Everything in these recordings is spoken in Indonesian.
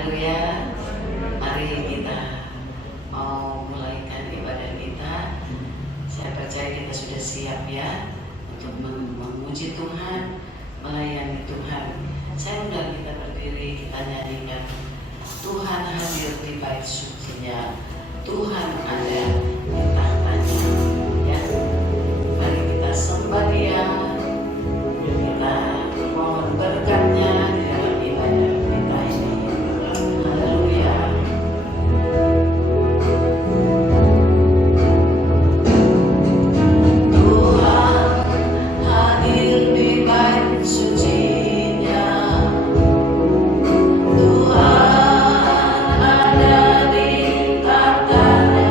Haleluya. Mari kita mau mulaikan ibadah kita. Saya percaya kita sudah siap ya untuk memuji Tuhan, melayani Tuhan. Saya undang kita berdiri, kita nyanyikan Tuhan hadir di bait sucinya, Tuhan ada di tahtanya. Ya, mari kita sembah Dia, kita mohon berkatnya di dalam ibadah kita ini. Haleluya. Tuhan ada di tahtanya.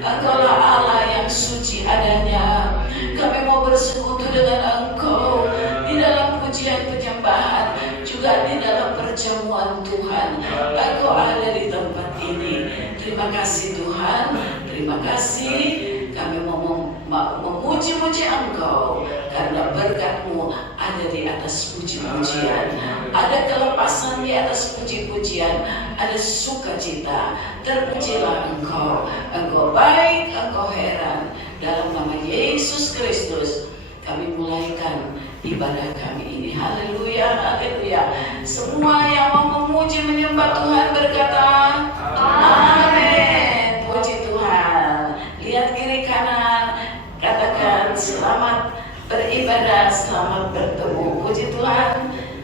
Engkaulah Allah yang suci adanya. Kami mau bersekutu dengan Engkau di dalam pujian penyembahan, juga di dalam perjamuan Tuhan. Engkau ada di tempat ini. Terima kasih Tuhan, terima kasih. Kami mau memuji-muji Engkau karena berkat-Mu ada di atas puji-pujian, ada kelepasan di atas puji-pujian, ada sukacita. Terpujilah Engkau, Engkau baik, Engkau heran. Dalam nama Yesus Kristus kami mulaikan ibadah kami ini. Haleluya, haleluya. Semua yang mau memuji menyembah Tuhan berkata amin. Puji Tuhan. Lihat kiri kanan, katakan selamat beribadah, selamat bertemu. Puji Tuhan.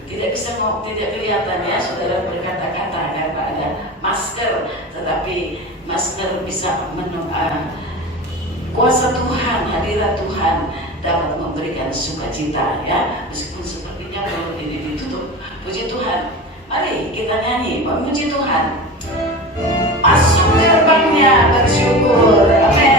Tidak bisa tidak kelihatan ya saudara berkata-kata karena ada masker, tetapi masker bisa kuasa Tuhan, hadirat Tuhan dapat memberikan sukacita ya, meskipun sepertinya belum ini ditutup. Puji Tuhan. Mari kita nyanyi memuji Tuhan. Masuk gerbangnya bersyukur. Amin.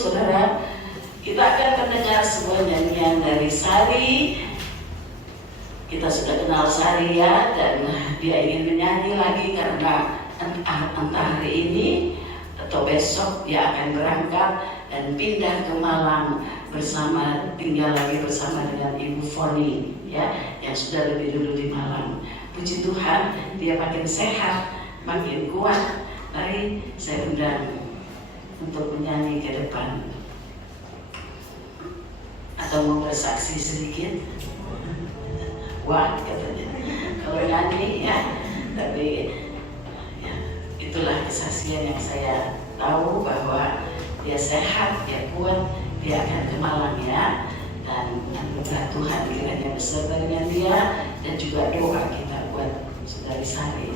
saudara, kita akan mendengar sebuah nyanyian dari Sari. Kita sudah kenal Sari ya, dan dia ingin menyanyi lagi karena entah hari ini atau besok dia akan berangkat dan pindah ke Malang tinggal lagi bersama dengan Ibu Foni ya, yang sudah lebih dulu di Malang. Puji Tuhan, dia makin sehat, makin kuat. Mari saya undang untuk menyanyi ke depan. Atau mau bersaksi sedikit? Wah, katanya kalau nyanyi ya, tapi ya, itulah kesaksian yang saya tahu bahwa dia sehat, dia kuat, dia akan ke Malang ya. Dan anugerah Tuhan kiranya beserta dengan dia, dan juga doa kita buat Saudari Sari.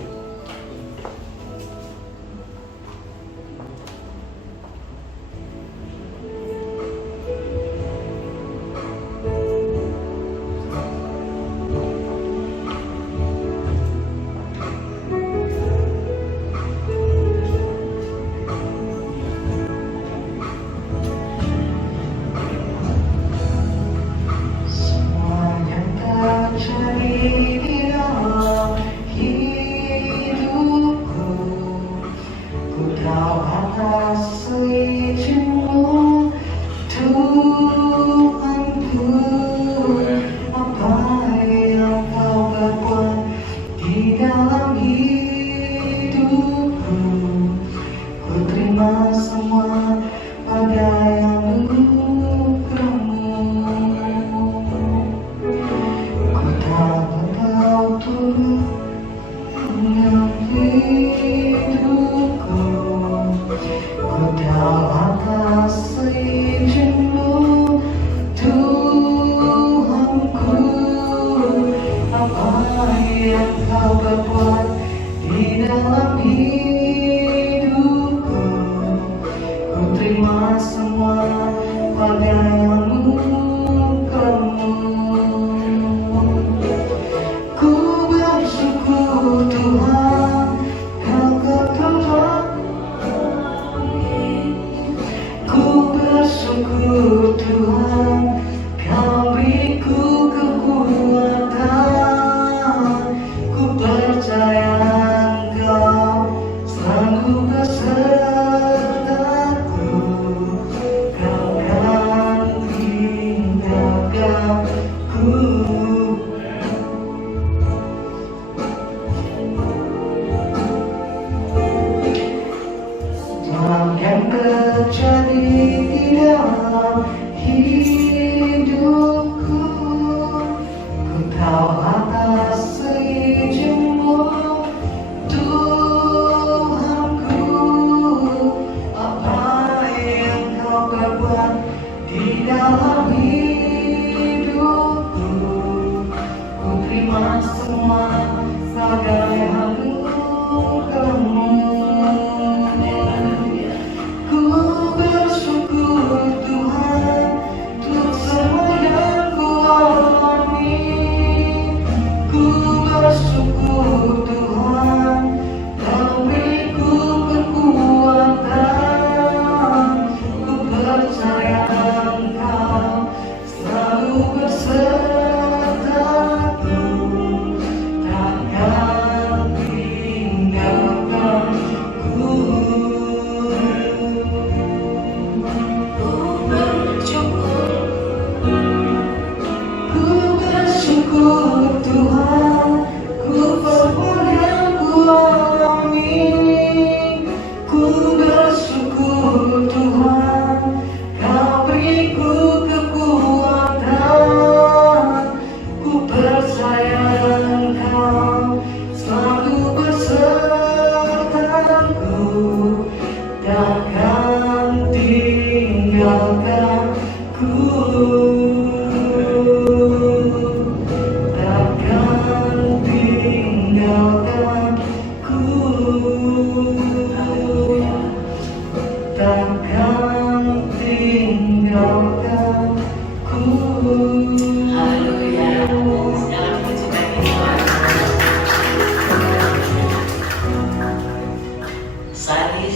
Sari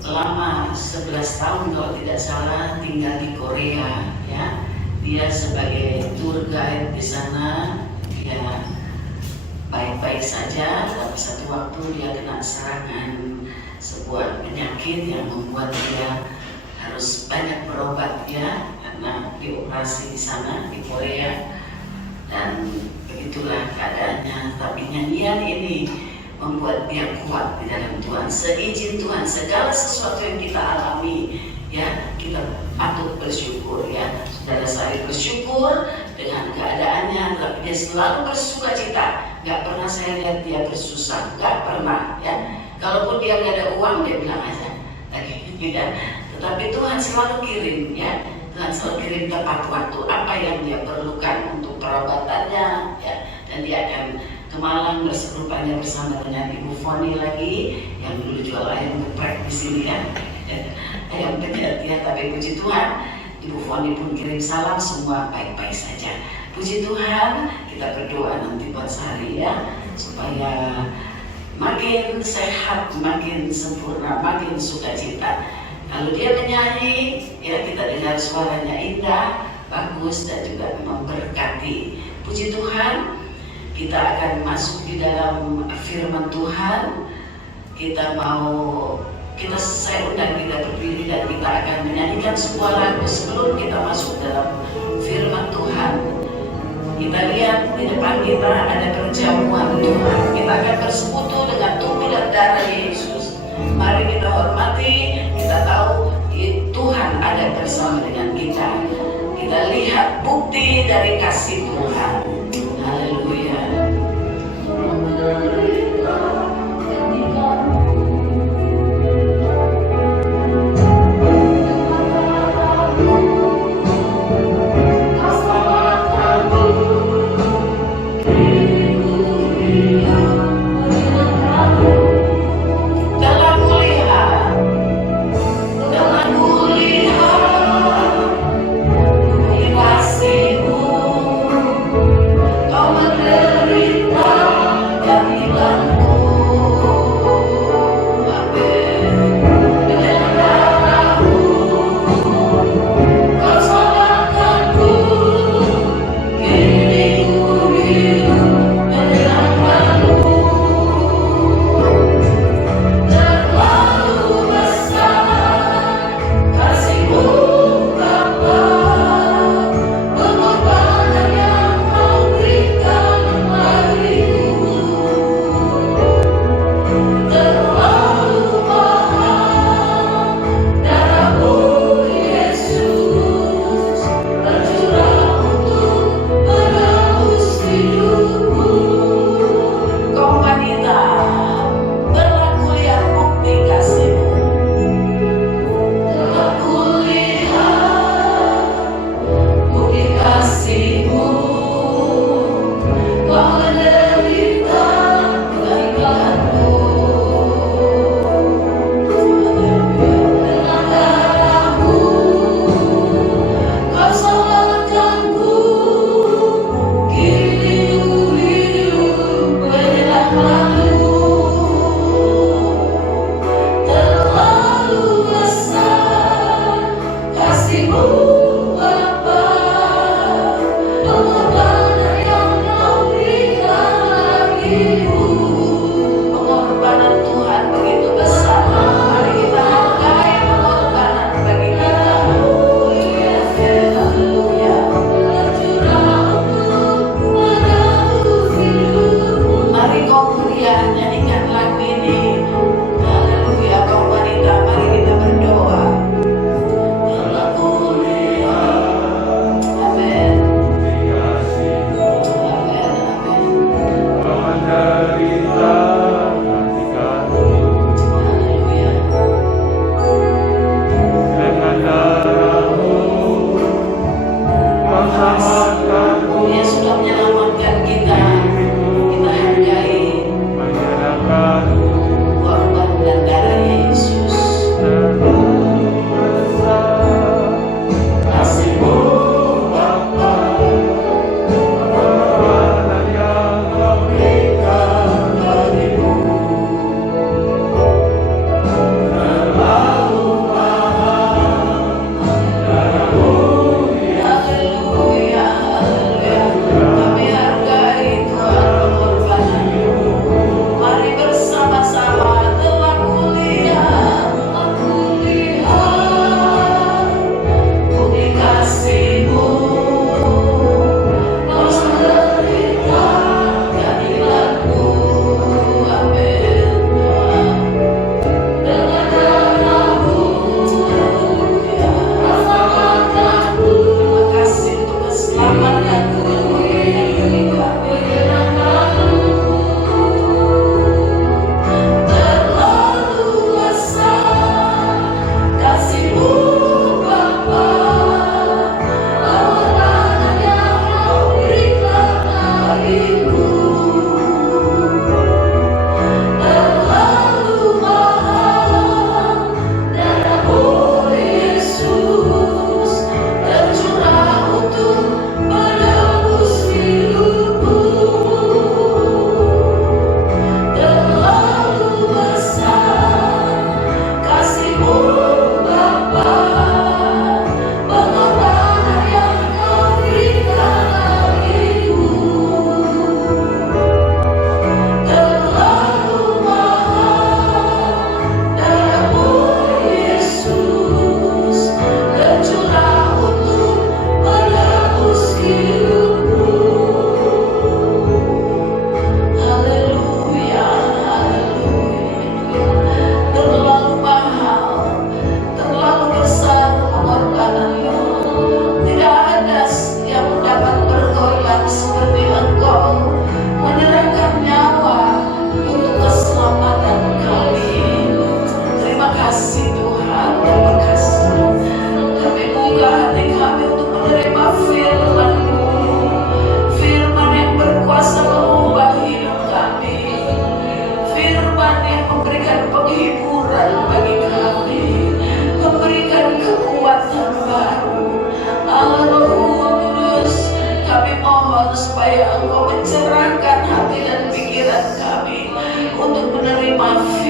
lama 11 tahun kalau tidak salah tinggal di Korea ya. Dia sebagai tour guide di sana, ya baik-baik saja. Tapi satu waktu dia kena serangan sebuah penyakit yang membuat dia harus banyak berobat ya, karena dioperasi di sana di Korea. Dan begitulah keadaannya. Tapi nyanyian ini membuat dia kuat di dalam Tuhan. Seizin Tuhan, segala sesuatu yang kita alami ya, kita patut bersyukur ya. Saudara saya bersyukur dengan keadaannya, tapi dia selalu bersuka cita. Gak pernah saya lihat dia bersusah, gak pernah ya. Kalaupun dia gak ada uang, dia bilang aja lagi tidak. Tetapi Tuhan selalu kirim ya. Tuhan selalu kirim tepat waktu apa yang dia perlukan untuk perawatannya ya. Dan dia akan ke Malang berserupanya bersama dengan Ibu Foni lagi yang dulu jual ayam geprek di sini kan. Ayam penyet ya, tapi puji Tuhan Ibu Foni pun kirim salam, semua baik-baik saja. Puji Tuhan, kita berdoa nanti buat Sari ya, supaya makin sehat, makin sempurna, makin sukacita. Kalau dia menyanyi, ya kita dengar suaranya indah, bagus dan juga memberkati. Puji Tuhan, kita akan masuk di dalam firman Tuhan. Saya undang kita berdiri dan kita akan menyanyikan sebuah lagu sebelum kita masuk dalam firman Tuhan. Kita lihat di depan kita ada perjamuan Tuhan. Kita akan bersekutu dengan tubuh dan darah Yesus. Mari kita hormati, kita tahu Tuhan ada bersama dengan kita. Kita lihat bukti dari kasih Tuhan. Haleluya. Kasih-Mu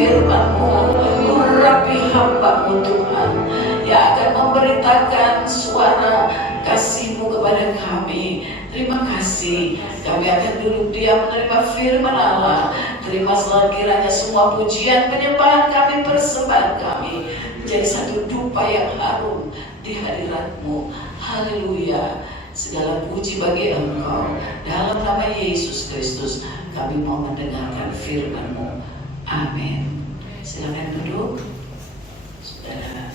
firman-Mu, urapi hamba-Mu Tuhan, yang akan memberitakan suara kasih-Mu kepada kami. Terima kasih, kami akan duduk diam menerima firman Allah. Terima kiranya semua pujian penyembahan kami, persembahan kami menjadi satu dupa yang harum di hadirat-Mu. Haleluya. Segala puji bagi Engkau. Dalam nama Yesus Kristus kami mau mendengarkan firman-Mu. Amin. Silakan duduk. Saudara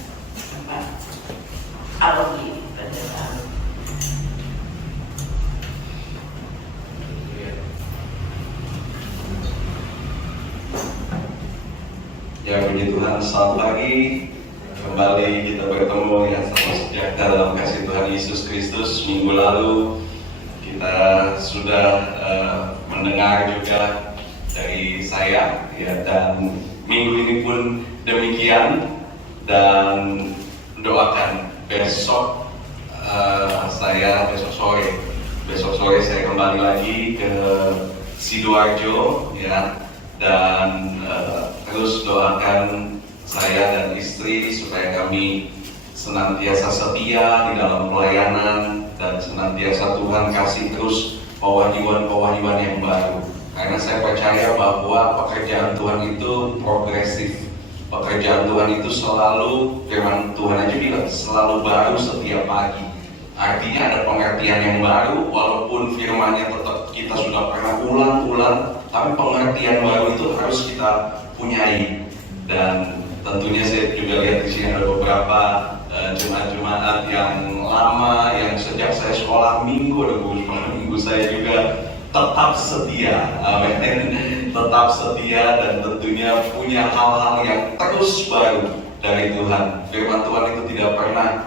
Alwi Pendeta. Ya, puji Tuhan, selamat pagi. Kembali kita bertemu ya, sama sejahtera dalam kasih Tuhan Yesus Kristus. Minggu lalu kita sudah mendengar juga dari saya ya, dan minggu ini pun demikian. Dan doakan besok besok sore saya kembali lagi ke Sidoarjo ya, dan terus doakan saya dan istri supaya kami senantiasa setia di dalam pelayanan dan senantiasa Tuhan kasih terus pewahyuan-pewahyuan yang baru. Karena saya percaya bahwa pekerjaan Tuhan itu progresif. Pekerjaan Tuhan itu selalu, firman Tuhan aja bilang, selalu baru setiap pagi. Artinya ada pengertian yang baru, walaupun firmannya tetap kita sudah pernah ulang-ulang, tapi pengertian baru itu harus kita punyai. Dan tentunya saya juga lihat di sini ada beberapa jemaat-jemaat yang lama, yang sejak saya sekolah minggu saya juga tetap setia, amin. Tetap setia dan tentunya punya hal-hal yang terus baru dari Tuhan. Firman Tuhan itu tidak pernah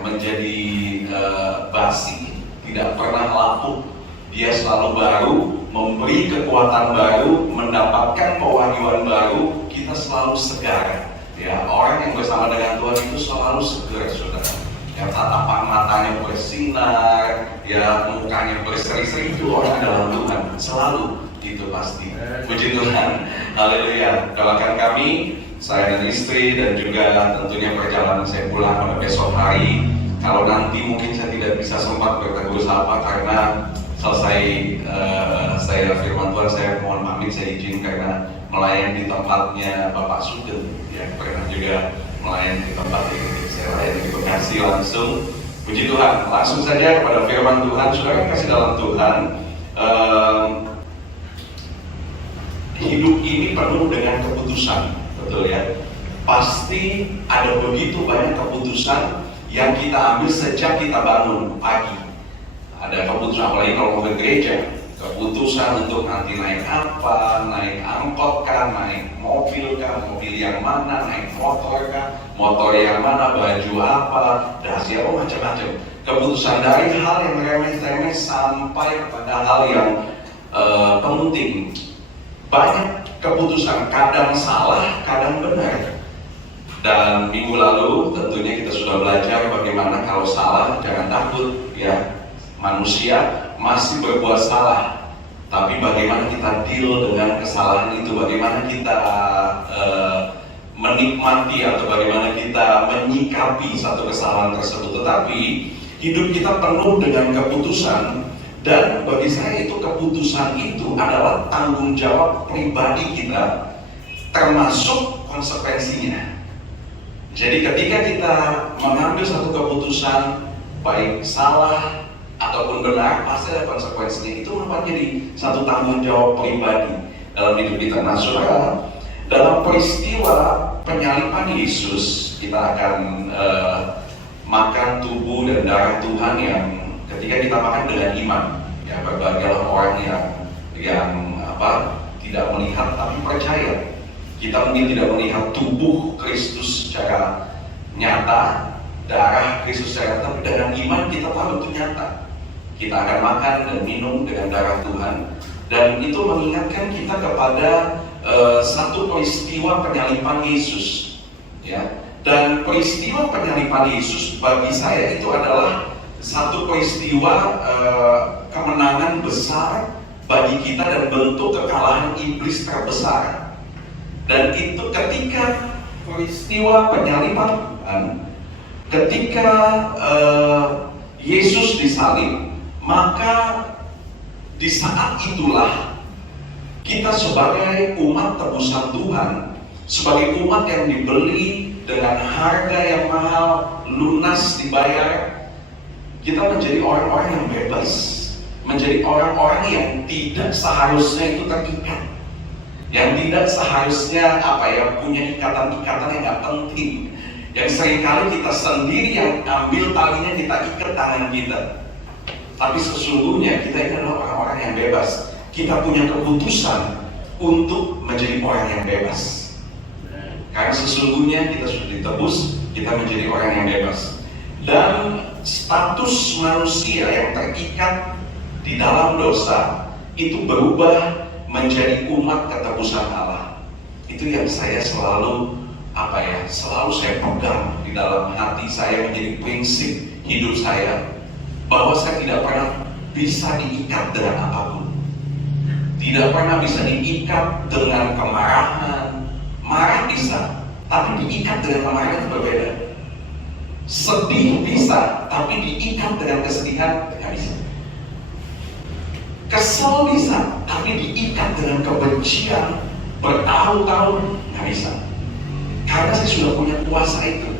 menjadi basi, tidak pernah lapuk. Dia selalu baru, memberi kekuatan baru, mendapatkan pewahyuan baru. Kita selalu segar. Ya, orang yang bersama dengan Tuhan itu selalu segar, saudara. Yang tatapan matanya bersinar, ya mukanya berseri-seri, itu orang dalam Tuhan. Selalu itu pasti. Puji Tuhan, haleluya. Doakan kami, saya dan istri, dan juga tentunya perjalanan saya pulang pada besok hari. Kalau nanti mungkin saya tidak bisa sempat bertegur sapa karena selesai saya firman Tuhan, saya mohon pamit, saya izin karena melayani di tempatnya Bapak Sugeng, ya pernah juga melayani di tempat ini. Saya layani di Bekasi langsung. Puji Tuhan, langsung saja kepada firman Tuhan. Saudara kasih dalam Tuhan, hidup ini penuh dengan keputusan, betul ya? Pasti ada begitu banyak keputusan yang kita ambil sejak kita bangun pagi. Ada keputusan, apalagi kalau mau ke gereja, keputusan untuk nanti naik apa, naik angkot kah, naik mobil kah, mobil yang mana, naik motor kah, motor yang mana, baju apa, dasi apa, macam-macam. Keputusan dari hal yang remeh-remeh sampai kepada hal yang penting. Banyak keputusan, kadang salah, kadang benar. Dan minggu lalu tentunya kita sudah belajar bagaimana kalau salah jangan takut ya. Manusia masih berbuat salah, tapi bagaimana kita deal dengan kesalahan itu, bagaimana kita menikmati atau bagaimana kita menyikapi satu kesalahan tersebut. Tetapi hidup kita penuh dengan keputusan, dan bagi saya itu keputusan itu adalah tanggung jawab pribadi kita, termasuk konsekuensinya. Jadi ketika kita mengambil satu keputusan, baik salah ataupun benar, pasti ada konsekuensinya. Itu merupakan jadi satu tanggung jawab pribadi dalam hidup kita. Nah, saudara, dalam peristiwa penyaliban Yesus, kita akan makan tubuh dan darah Tuhan yang ketika kita makan dengan iman. Ya, berbagai orang yang tidak melihat tapi percaya. Kita mungkin tidak melihat tubuh Kristus secara nyata, darah Kristus secara nyata, tapi dengan iman kita tahu itu nyata. Kita akan makan dan minum dengan darah Tuhan, dan itu mengingatkan kita kepada satu peristiwa penyaliban Yesus, ya. Dan peristiwa penyaliban Yesus bagi saya itu adalah satu peristiwa kemenangan besar bagi kita dan bentuk kekalahan iblis terbesar. Dan itu ketika peristiwa penyaliban Tuhan, ketika Yesus disalib, maka di saat itulah kita sebagai umat tebusan Tuhan, sebagai umat yang dibeli dengan harga yang mahal, lunas dibayar, kita menjadi orang-orang yang bebas, menjadi orang-orang yang tidak seharusnya itu terikat, yang tidak seharusnya punya ikatan-ikatan yang gak penting, yang seringkali kita sendiri yang ambil talinya, kita ikat tangan kita. Tapi sesungguhnya kita ini adalah orang-orang yang bebas. Kita punya keputusan untuk menjadi orang yang bebas. Karena sesungguhnya kita sudah ditebus, kita menjadi orang yang bebas. Dan status manusia yang terikat di dalam dosa itu berubah menjadi umat ketebusan Allah. Itu yang saya selalu selalu saya pegang di dalam hati saya, menjadi prinsip hidup saya, bahwa saya tidak pernah bisa diikat dengan apapun. Tidak pernah bisa diikat dengan kemarahan. Marah bisa, tapi diikat dengan kemarahan itu berbeda. Sedih bisa, tapi diikat dengan kesedihan tidak bisa. Kesel bisa, tapi diikat dengan kebencian bertahun-tahun nggak bisa. Karena saya sudah punya kuasa itu,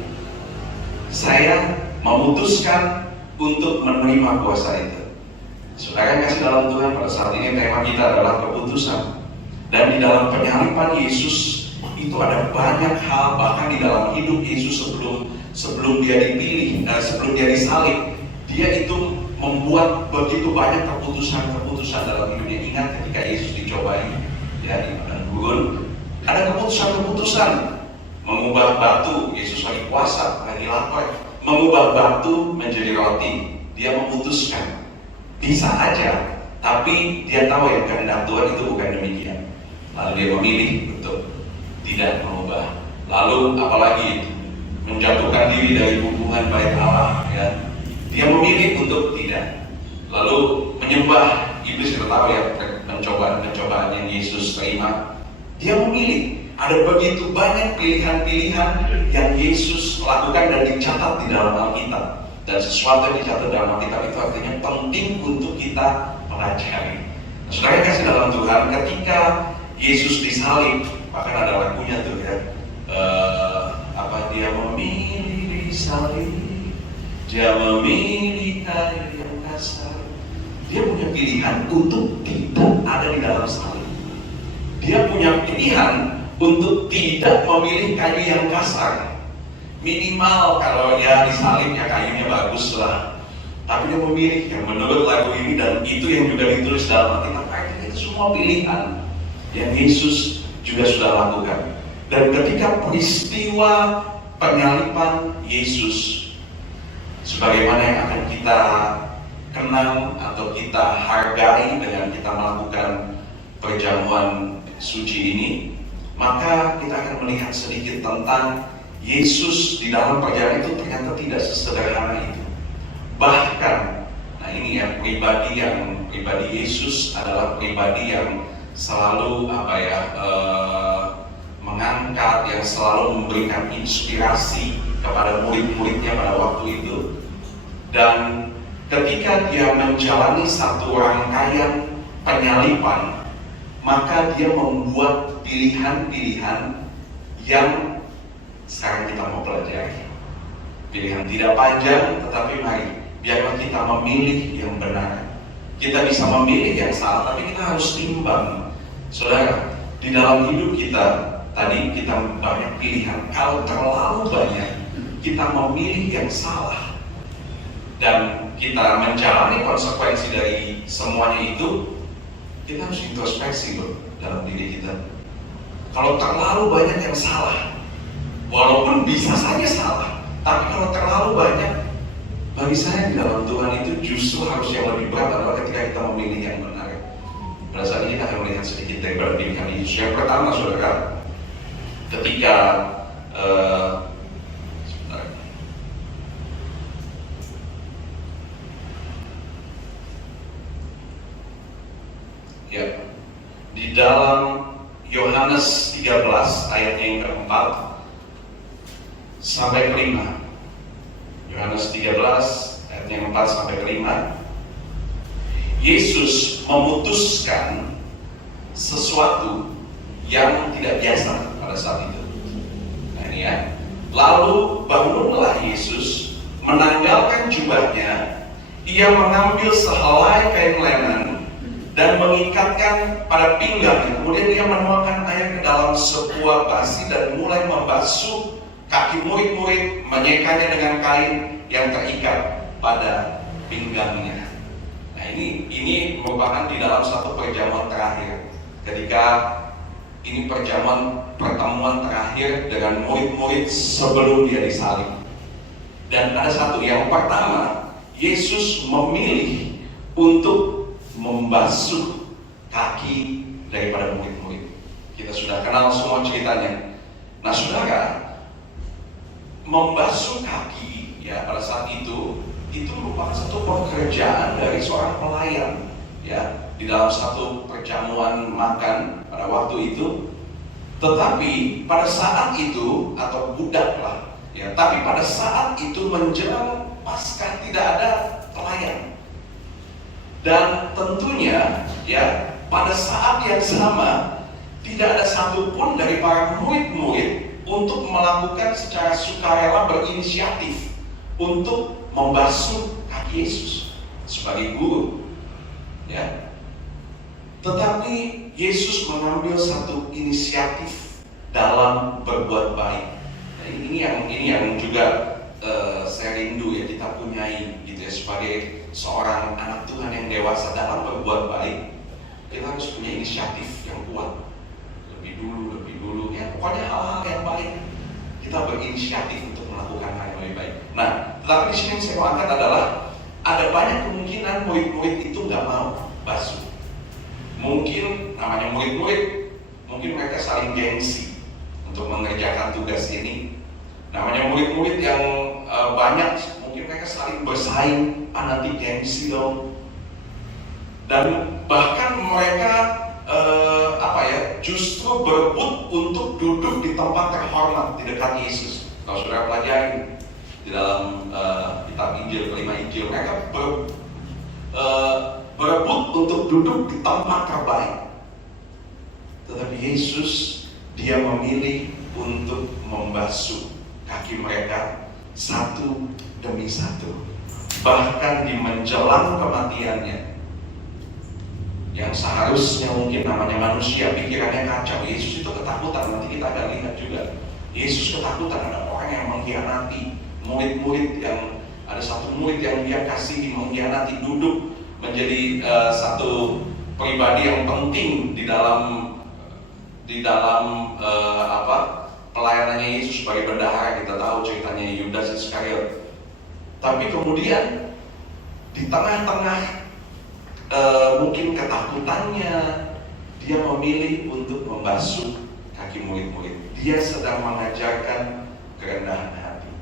saya memutuskan untuk menerima kuasa itu. Saudara yang kasih dalam Tuhan, pada saat ini tema kita adalah keputusan. Dan di dalam penyaliban Yesus itu ada banyak hal, bahkan di dalam hidup Yesus sebelum dia dipilih, sebelum dia disalib, dia itu membuat begitu banyak keputusan dalam hidupnya. Ingat ketika Yesus dicobai di padang gurun, ada keputusan mengubah batu. Yesus lagi puasa, lagi lapar, mengubah batu menjadi roti. Dia memutuskan, bisa aja, tapi dia tahu yang kehendak Tuhan itu bukan demikian. Lalu dia memilih untuk tidak mengubah. Lalu apalagi menjatuhkan diri dari hubungan baik Allah, ya. Dia memilih untuk tidak. Lalu menyembah iblis, kita tahu ya, pencobaan yang Yesus terima. Dia memilih. Ada begitu banyak pilihan-pilihan yang Yesus lakukan dan dicatat di dalam Alkitab. Dan sesuatu yang dicatat dalam Alkitab itu artinya penting untuk kita pelajari. Nah, saudara yang kasih dalam Tuhan, ketika Yesus disalib, bahkan ada lagunya tuh ya, dia memilih disalib, dia memilih kayu yang kasar. Dia punya pilihan untuk tidak ada di dalam salib. Dia punya pilihan untuk tidak memilih kayu yang kasar. Minimal kalau ya disalib ya kayunya bagus lah. Tapi dia memilih yang menurut lagu ini, dan itu yang juga ditulis dalam Alkitab. Itu semua pilihan yang Yesus juga sudah lakukan. Dan ketika peristiwa penyaliban Yesus, sebagaimana yang akan kita kenal atau kita hargai dengan kita melakukan perjamuan suci ini, maka kita akan melihat sedikit tentang Yesus di dalam perjalanan itu ternyata tidak sesederhana itu. Bahkan, nah ini ya, pribadi Yesus adalah pribadi yang selalu mengangkat, yang selalu memberikan inspirasi kepada murid-muridnya pada waktu itu. Dan ketika dia menjalani satu rangkaian penyaliban, maka dia membuat pilihan-pilihan yang sekarang kita mau pelajari. Pilihan tidak panjang, tetapi mari biarlah kita memilih yang benar. Kita bisa memilih yang salah, tapi kita harus timbang. Saudara, di dalam hidup kita tadi kita banyak pilihan. Kalau terlalu banyak kita memilih yang salah dan kita menjalani konsekuensi dari semuanya itu, kita harus introspeksi dalam diri kita. Kalau terlalu banyak yang salah, walaupun bisa saja salah, tapi kalau terlalu banyak, bagi saya di dalam Tuhan itu justru harus yang lebih berat adalah ketika kita memilih yang benar. Pada saat ini kita akan melihat sedikit dari pilihan Yesus. Yang pertama, saudara, ketika di dalam Yohanes 13 ayatnya yang keempat sampai kelima. Yohanes 13 ayatnya yang 4 sampai kelima. Yesus memutuskan sesuatu yang tidak biasa pada saat itu. Nah ini ya. Lalu bangunlah Yesus, menanggalkan jubahnya, ia mengambil sehelai kain lenan dan mengikatkan pada pinggangnya. Kemudian dia menuangkan air ke dalam sebuah basi dan mulai membasuh kaki murid-murid, menyekanya dengan kain yang terikat pada pinggangnya. Nah ini merupakan di dalam satu perjamuan terakhir, ketika ini pertemuan terakhir dengan murid-murid sebelum dia disalib. Dan ada satu yang pertama, Yesus memilih untuk membasuh kaki daripada murid-murid. Kita sudah kenal semua ceritanya. Nah saudara, membasuh kaki ya pada saat itu merupakan satu pekerjaan dari seorang pelayan ya di dalam satu perjamuan makan pada waktu itu. Tetapi pada saat itu, atau budak lah ya, tapi pada saat itu menjelang Paskah tidak ada pelayan. Dan tentunya ya pada saat yang sama tidak ada satupun dari para murid-murid untuk melakukan secara sukarela berinisiatif untuk membasuh kaki Yesus sebagai guru ya. Tetapi Yesus mengambil satu inisiatif dalam berbuat baik. Nah, ini yang juga saya rindu ya kita punyai gitu ya, sebagai seorang anak Tuhan yang dewasa dalam berbuat baik. Kita harus punya inisiatif yang kuat. Lebih dulu ya, pokoknya hal-hal yang baik kita berinisiatif untuk melakukan hal yang lebih baik. Nah, tetapi di sini yang saya mau angkat adalah ada banyak kemungkinan murid-murid itu nggak mau basuh. Mungkin namanya murid-murid, mungkin mereka saling gengsi untuk mengerjakan tugas ini. Namanya murid-murid yang banyak, mungkin mereka saling bersaing, nanti gengsi dong. Dan bahkan mereka justru berebut untuk duduk di tempat terhormat di dekat Yesus. Kalau saudara pelajari di dalam kitab Injil, 5 Injil, mereka berebut untuk duduk di tempat terbaik. Tetapi Yesus, dia memilih untuk membasuh kaki mereka satu demi satu. Bahkan di menjelang kematiannya, yang seharusnya mungkin namanya manusia pikirannya kacau, Yesus itu ketakutan. Nanti kita akan lihat juga Yesus ketakutan ada orang yang mengkhianati murid-murid, yang ada satu murid yang dia kasihi mengkhianati, duduk menjadi satu pribadi yang penting di dalam pelayanannya Yesus sebagai bendahara. Kita tahu ceritanya Yudas Iskariot. Tapi kemudian di tengah-tengah mungkin ketakutannya, dia memilih untuk membasuh kaki murid-murid. Dia sedang mengajarkan kerendahan hati.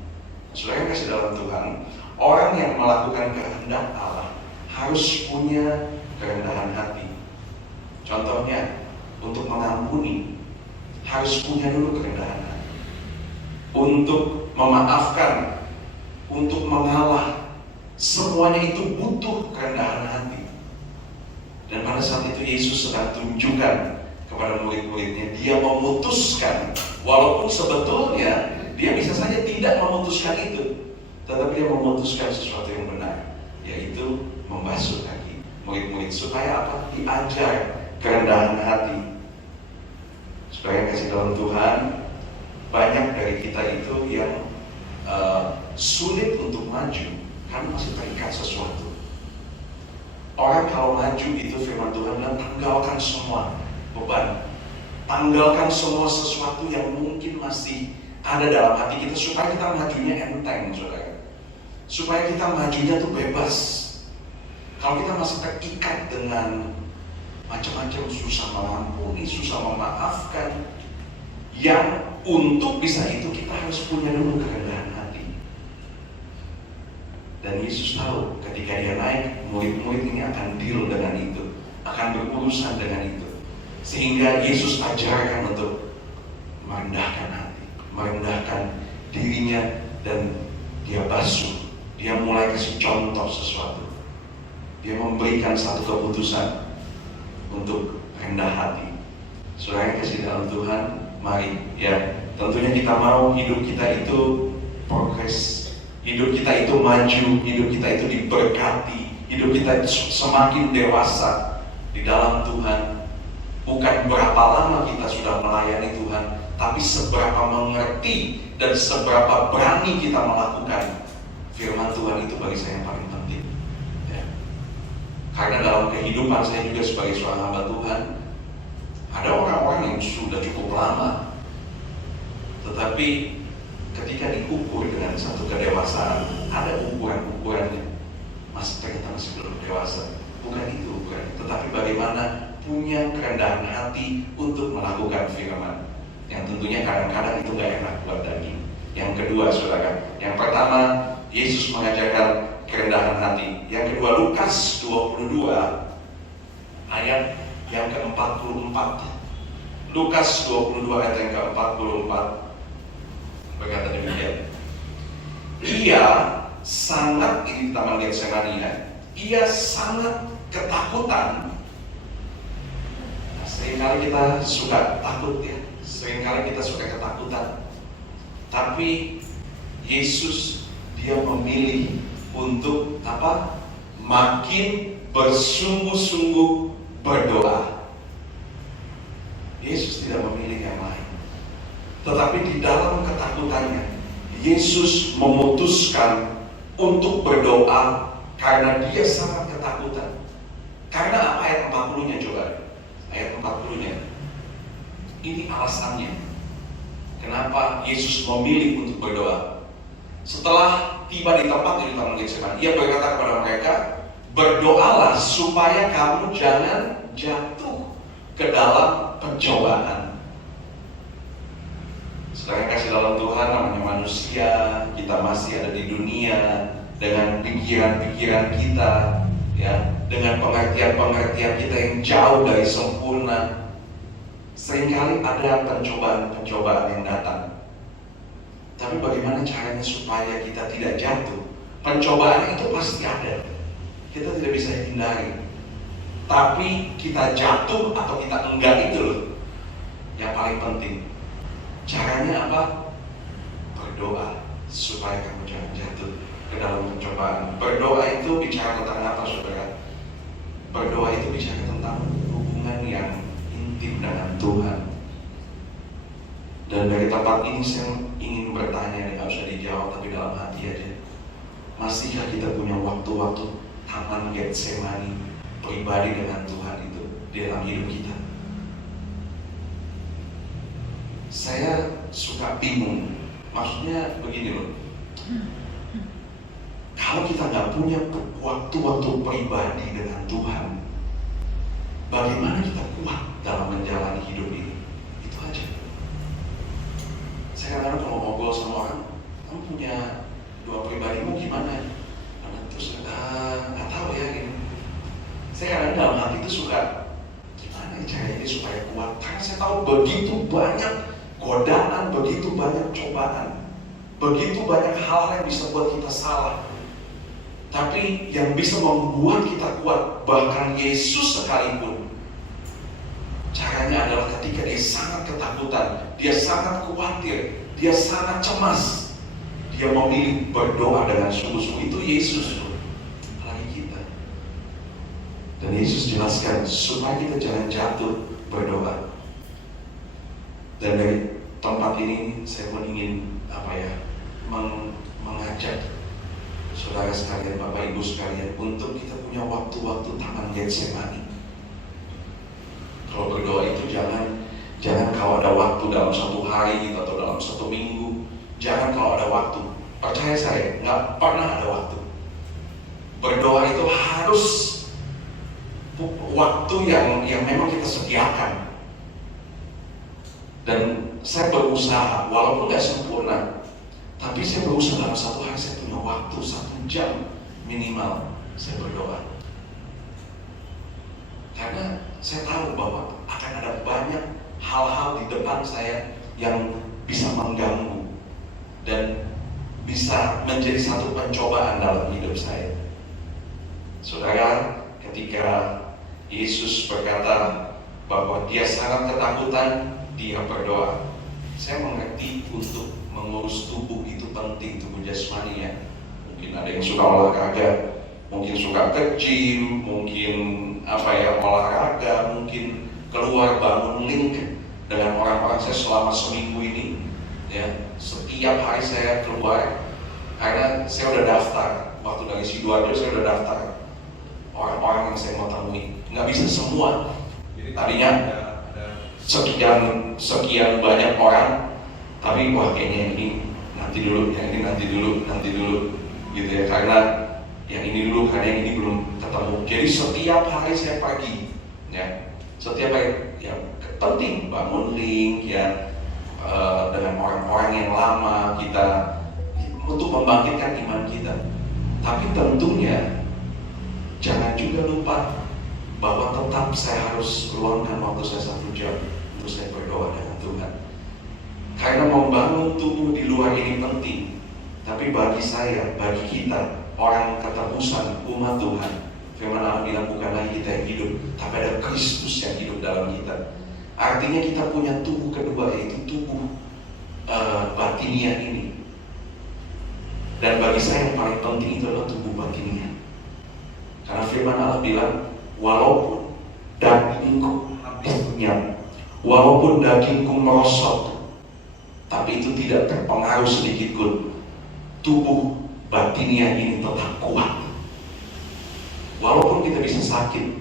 Saudara yang kasih dalam Tuhan, orang yang melakukan kehendak Allah harus punya kerendahan hati. Contohnya, untuk mengampuni harus punya dulu kerendahan hati. Untuk memaafkan, untuk mengalah, semuanya itu butuh kerendahan hati. Dan pada saat itu Yesus sedang tunjukkan kepada murid-muridnya, dia memutuskan, walaupun sebetulnya dia bisa saja tidak memutuskan itu, tetapi dia memutuskan sesuatu yang benar, yaitu membasuh kaki murid-murid. Supaya apa? Diajar kerendahan hati. Supaya kasih dalam Tuhan, banyak dari kita itu yang sulit untuk maju karena masih terikat sesuatu. Orang kalau maju itu firman Tuhan bilang, tanggalkan semua beban, tanggalkan semua sesuatu yang mungkin masih ada dalam hati kita, supaya kita majunya enteng, saudara. Supaya kita majunya tuh bebas. Kalau kita masih terikat dengan macam-macam, susah mengampuni, susah memaafkan, yang untuk bisa itu kita harus punya dulu kerendahan hati. Dan Yesus tahu ketika dia naik, murid-murid ini akan deal dengan itu, akan berurusan dengan itu. Sehingga Yesus ajarkan untuk merendahkan hati, merendahkan dirinya, dan dia basuh. Dia mulai kasih contoh sesuatu. Dia memberikan satu keputusan untuk rendah hati. Saudara yang kasih dalam Tuhan, mari ya, tentunya kita mau hidup kita itu progres, hidup kita itu maju, hidup kita itu diberkati, hidup kita semakin dewasa di dalam Tuhan. Bukan berapa lama kita sudah melayani Tuhan, tapi seberapa mengerti dan seberapa berani kita melakukan firman Tuhan. Itu bagi saya yang paling penting ya. Karena dalam kehidupan saya juga sebagai seorang hamba Tuhan, ada orang-orang yang sudah cukup lama, tetapi ketika diukur dengan satu kedewasaan, ada ukuran-ukurannya. Ternyata masih belum dewasa. Bukan itu ukuran, tetapi bagaimana punya kerendahan hati untuk melakukan firman. Yang tentunya kadang-kadang itu gak enak buat daging. Yang kedua, saudara, yang pertama Yesus mengajarkan kerendahan hati. Yang kedua, Lukas 22 ayat yang ke-44. Lukas 22 ayat yang ke-44 berkata demikian. Ia sangat, ini kita melihat Getsemani, ia sangat ketakutan. Seringkali kita suka takut ya, seringkali kita suka ketakutan. Tapi Yesus dia memilih untuk apa? Makin bersungguh-sungguh berdoa. Yesus tidak memilih yang lain. Tetapi di dalam ketakutannya, Yesus memutuskan untuk berdoa karena dia sangat ketakutan. Karena apa? Ayat 40-nya coba. Ayat 40-nya. Ini alasannya. Kenapa Yesus memilih untuk berdoa? Setelah tiba di tempat di Taman Getsemani, ia berkata kepada mereka, berdoalah supaya kamu jangan jatuh ke dalam pencobaan. Saudara kasih dalam Tuhan, namanya manusia, kita masih ada di dunia dengan pikiran-pikiran kita, ya, dengan pengertian-pengertian kita yang jauh dari sempurna. Seringkali ada pencobaan-pencobaan yang datang. Tapi bagaimana caranya supaya kita tidak jatuh? Pencobaan itu pasti ada, kita tidak bisa hindari. Tapi kita jatuh atau kita enggak itu loh yang paling penting. Caranya apa? Berdoa supaya kamu jangan jatuh ke dalam pencobaan. Berdoa itu bicara tentang apa, saudara? Berdoa itu bicara tentang hubungan yang intim dengan Tuhan. Dan dari tempat ini saya ingin bertanya, nggak usah dijawab tapi dalam hati aja. Masihkah kita punya waktu-waktu taman Getsemani pribadi dengan Tuhan itu di dalam hidup kita? Saya suka bingung. Maksudnya begini loh. Kalau kita nggak punya waktu-waktu pribadi dengan Tuhan, bagaimana kita kuat dalam menjalani hidup ini? Itu aja. Saya kadang kalau ngobrol sama orang, kamu punya dua pribadimu gimana? Terus nggak tahu ya gini. Saya kadang dalam hati itu suka gimana caranya supaya kuat? Karena saya tahu begitu banyak godaan, begitu banyak cobaan, begitu banyak hal yang bisa buat kita salah. Tapi yang bisa membuat kita kuat, bahkan Yesus sekalipun, caranya adalah ketika dia sangat ketakutan, dia sangat khawatir, dia sangat cemas, dia memilih berdoa dengan sungguh-sungguh. Itu Yesus, apalagi kita. Dan Yesus jelaskan supaya kita jangan jatuh, berdoa. Dan dari tempat ini saya pun ingin mengajak saudara sekalian, Bapak Ibu sekalian, untuk kita punya waktu-waktu taman Getsemani. Kalau berdoa itu jangan kalau ada waktu dalam satu hari atau dalam satu minggu. Jangan kalau ada waktu. Percaya saya, nggak pernah ada waktu. Berdoa itu harus waktu yang memang kita sediakan. Dan saya berusaha, walaupun nggak sempurna, tapi saya berusaha dalam satu hari saya punya waktu 1 jam minimal saya berdoa. Karena saya tahu bahwa akan ada banyak hal-hal di depan saya yang bisa mengganggu dan bisa menjadi satu pencobaan dalam hidup saya. Saudara, ketika Yesus berkata bahwa dia sangat ketakutan, dia berdoa. Saya mengerti untuk mengurus tubuh itu penting, tubuh jasmani ya. Mungkin ada yang suka olahraga, mungkin suka ke-gym, mungkin olahraga, mungkin keluar bangun link dengan orang-orang. Saya selama seminggu ini ya, setiap hari saya keluar karena saya udah daftar. Waktu dari Sidoarjo saya udah daftar orang-orang yang saya mau temui. Nggak bisa semua. Jadi tadinya ada sekian banyak orang, tapi wah kayaknya ini nanti dulu, yang ini nanti dulu gitu ya, karena yang ini dulu, karena yang ini belum ketemu. Jadi setiap hari saya pergi ya, setiap hari ya penting bangun link ya, dengan orang-orang yang lama kita untuk membangkitkan iman kita. Tapi tentunya jangan juga lupa bahwa tetap saya harus luangkan waktu saya 1 jam untuk saya berdoa dengan Tuhan. Karena membangun tubuh di luar ini penting, tapi bagi saya, bagi kita, orang ketebusan umat Tuhan, firman Allah bilang bukan lagi kita yang hidup, tapi ada Kristus yang hidup dalam kita. Artinya kita punya tubuh kedua, yaitu tubuh batinia ini. Dan bagi saya yang paling penting itu adalah tubuh batinia. Karena firman Allah bilang, walaupun dagingku habis kenyang, walaupun dagingku merosot, tapi itu tidak terpengaruh sedikit pun. Tubuh batinia ini tetap kuat. Walaupun kita bisa sakit.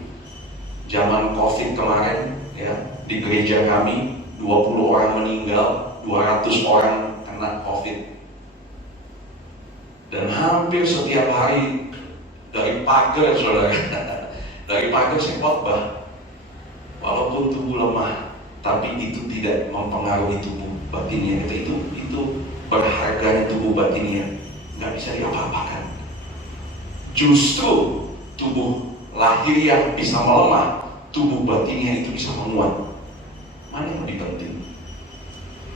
Zaman COVID kemarin ya, di gereja kami 20 orang meninggal, 200 orang kena COVID. Dan hampir setiap hari dari pagar, saudara, dari pagar saya khotbah. Walaupun tubuh lemah, tapi itu tidak mempengaruhi tubuh batinnya kita. Itu berharganya tubuh batinnya, nggak bisa diapa-apakan. Justru tubuh lahiriah bisa melemah, tubuh batinnya itu bisa menguat. Mana yang lebih penting?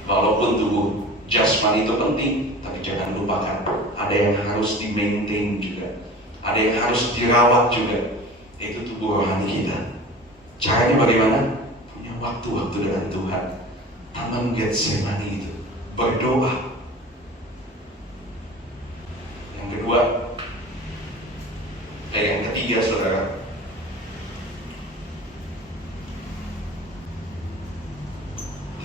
Walaupun tubuh jasmani itu penting, tapi jangan lupakan ada yang harus di-maintain juga, ada yang harus dirawat juga, yaitu tubuh rohani kita. Caranya bagaimana? Punya waktu-waktu dengan Tuhan. Taman Getsemani itu berdoa. Yang kedua, yang ketiga, saudara,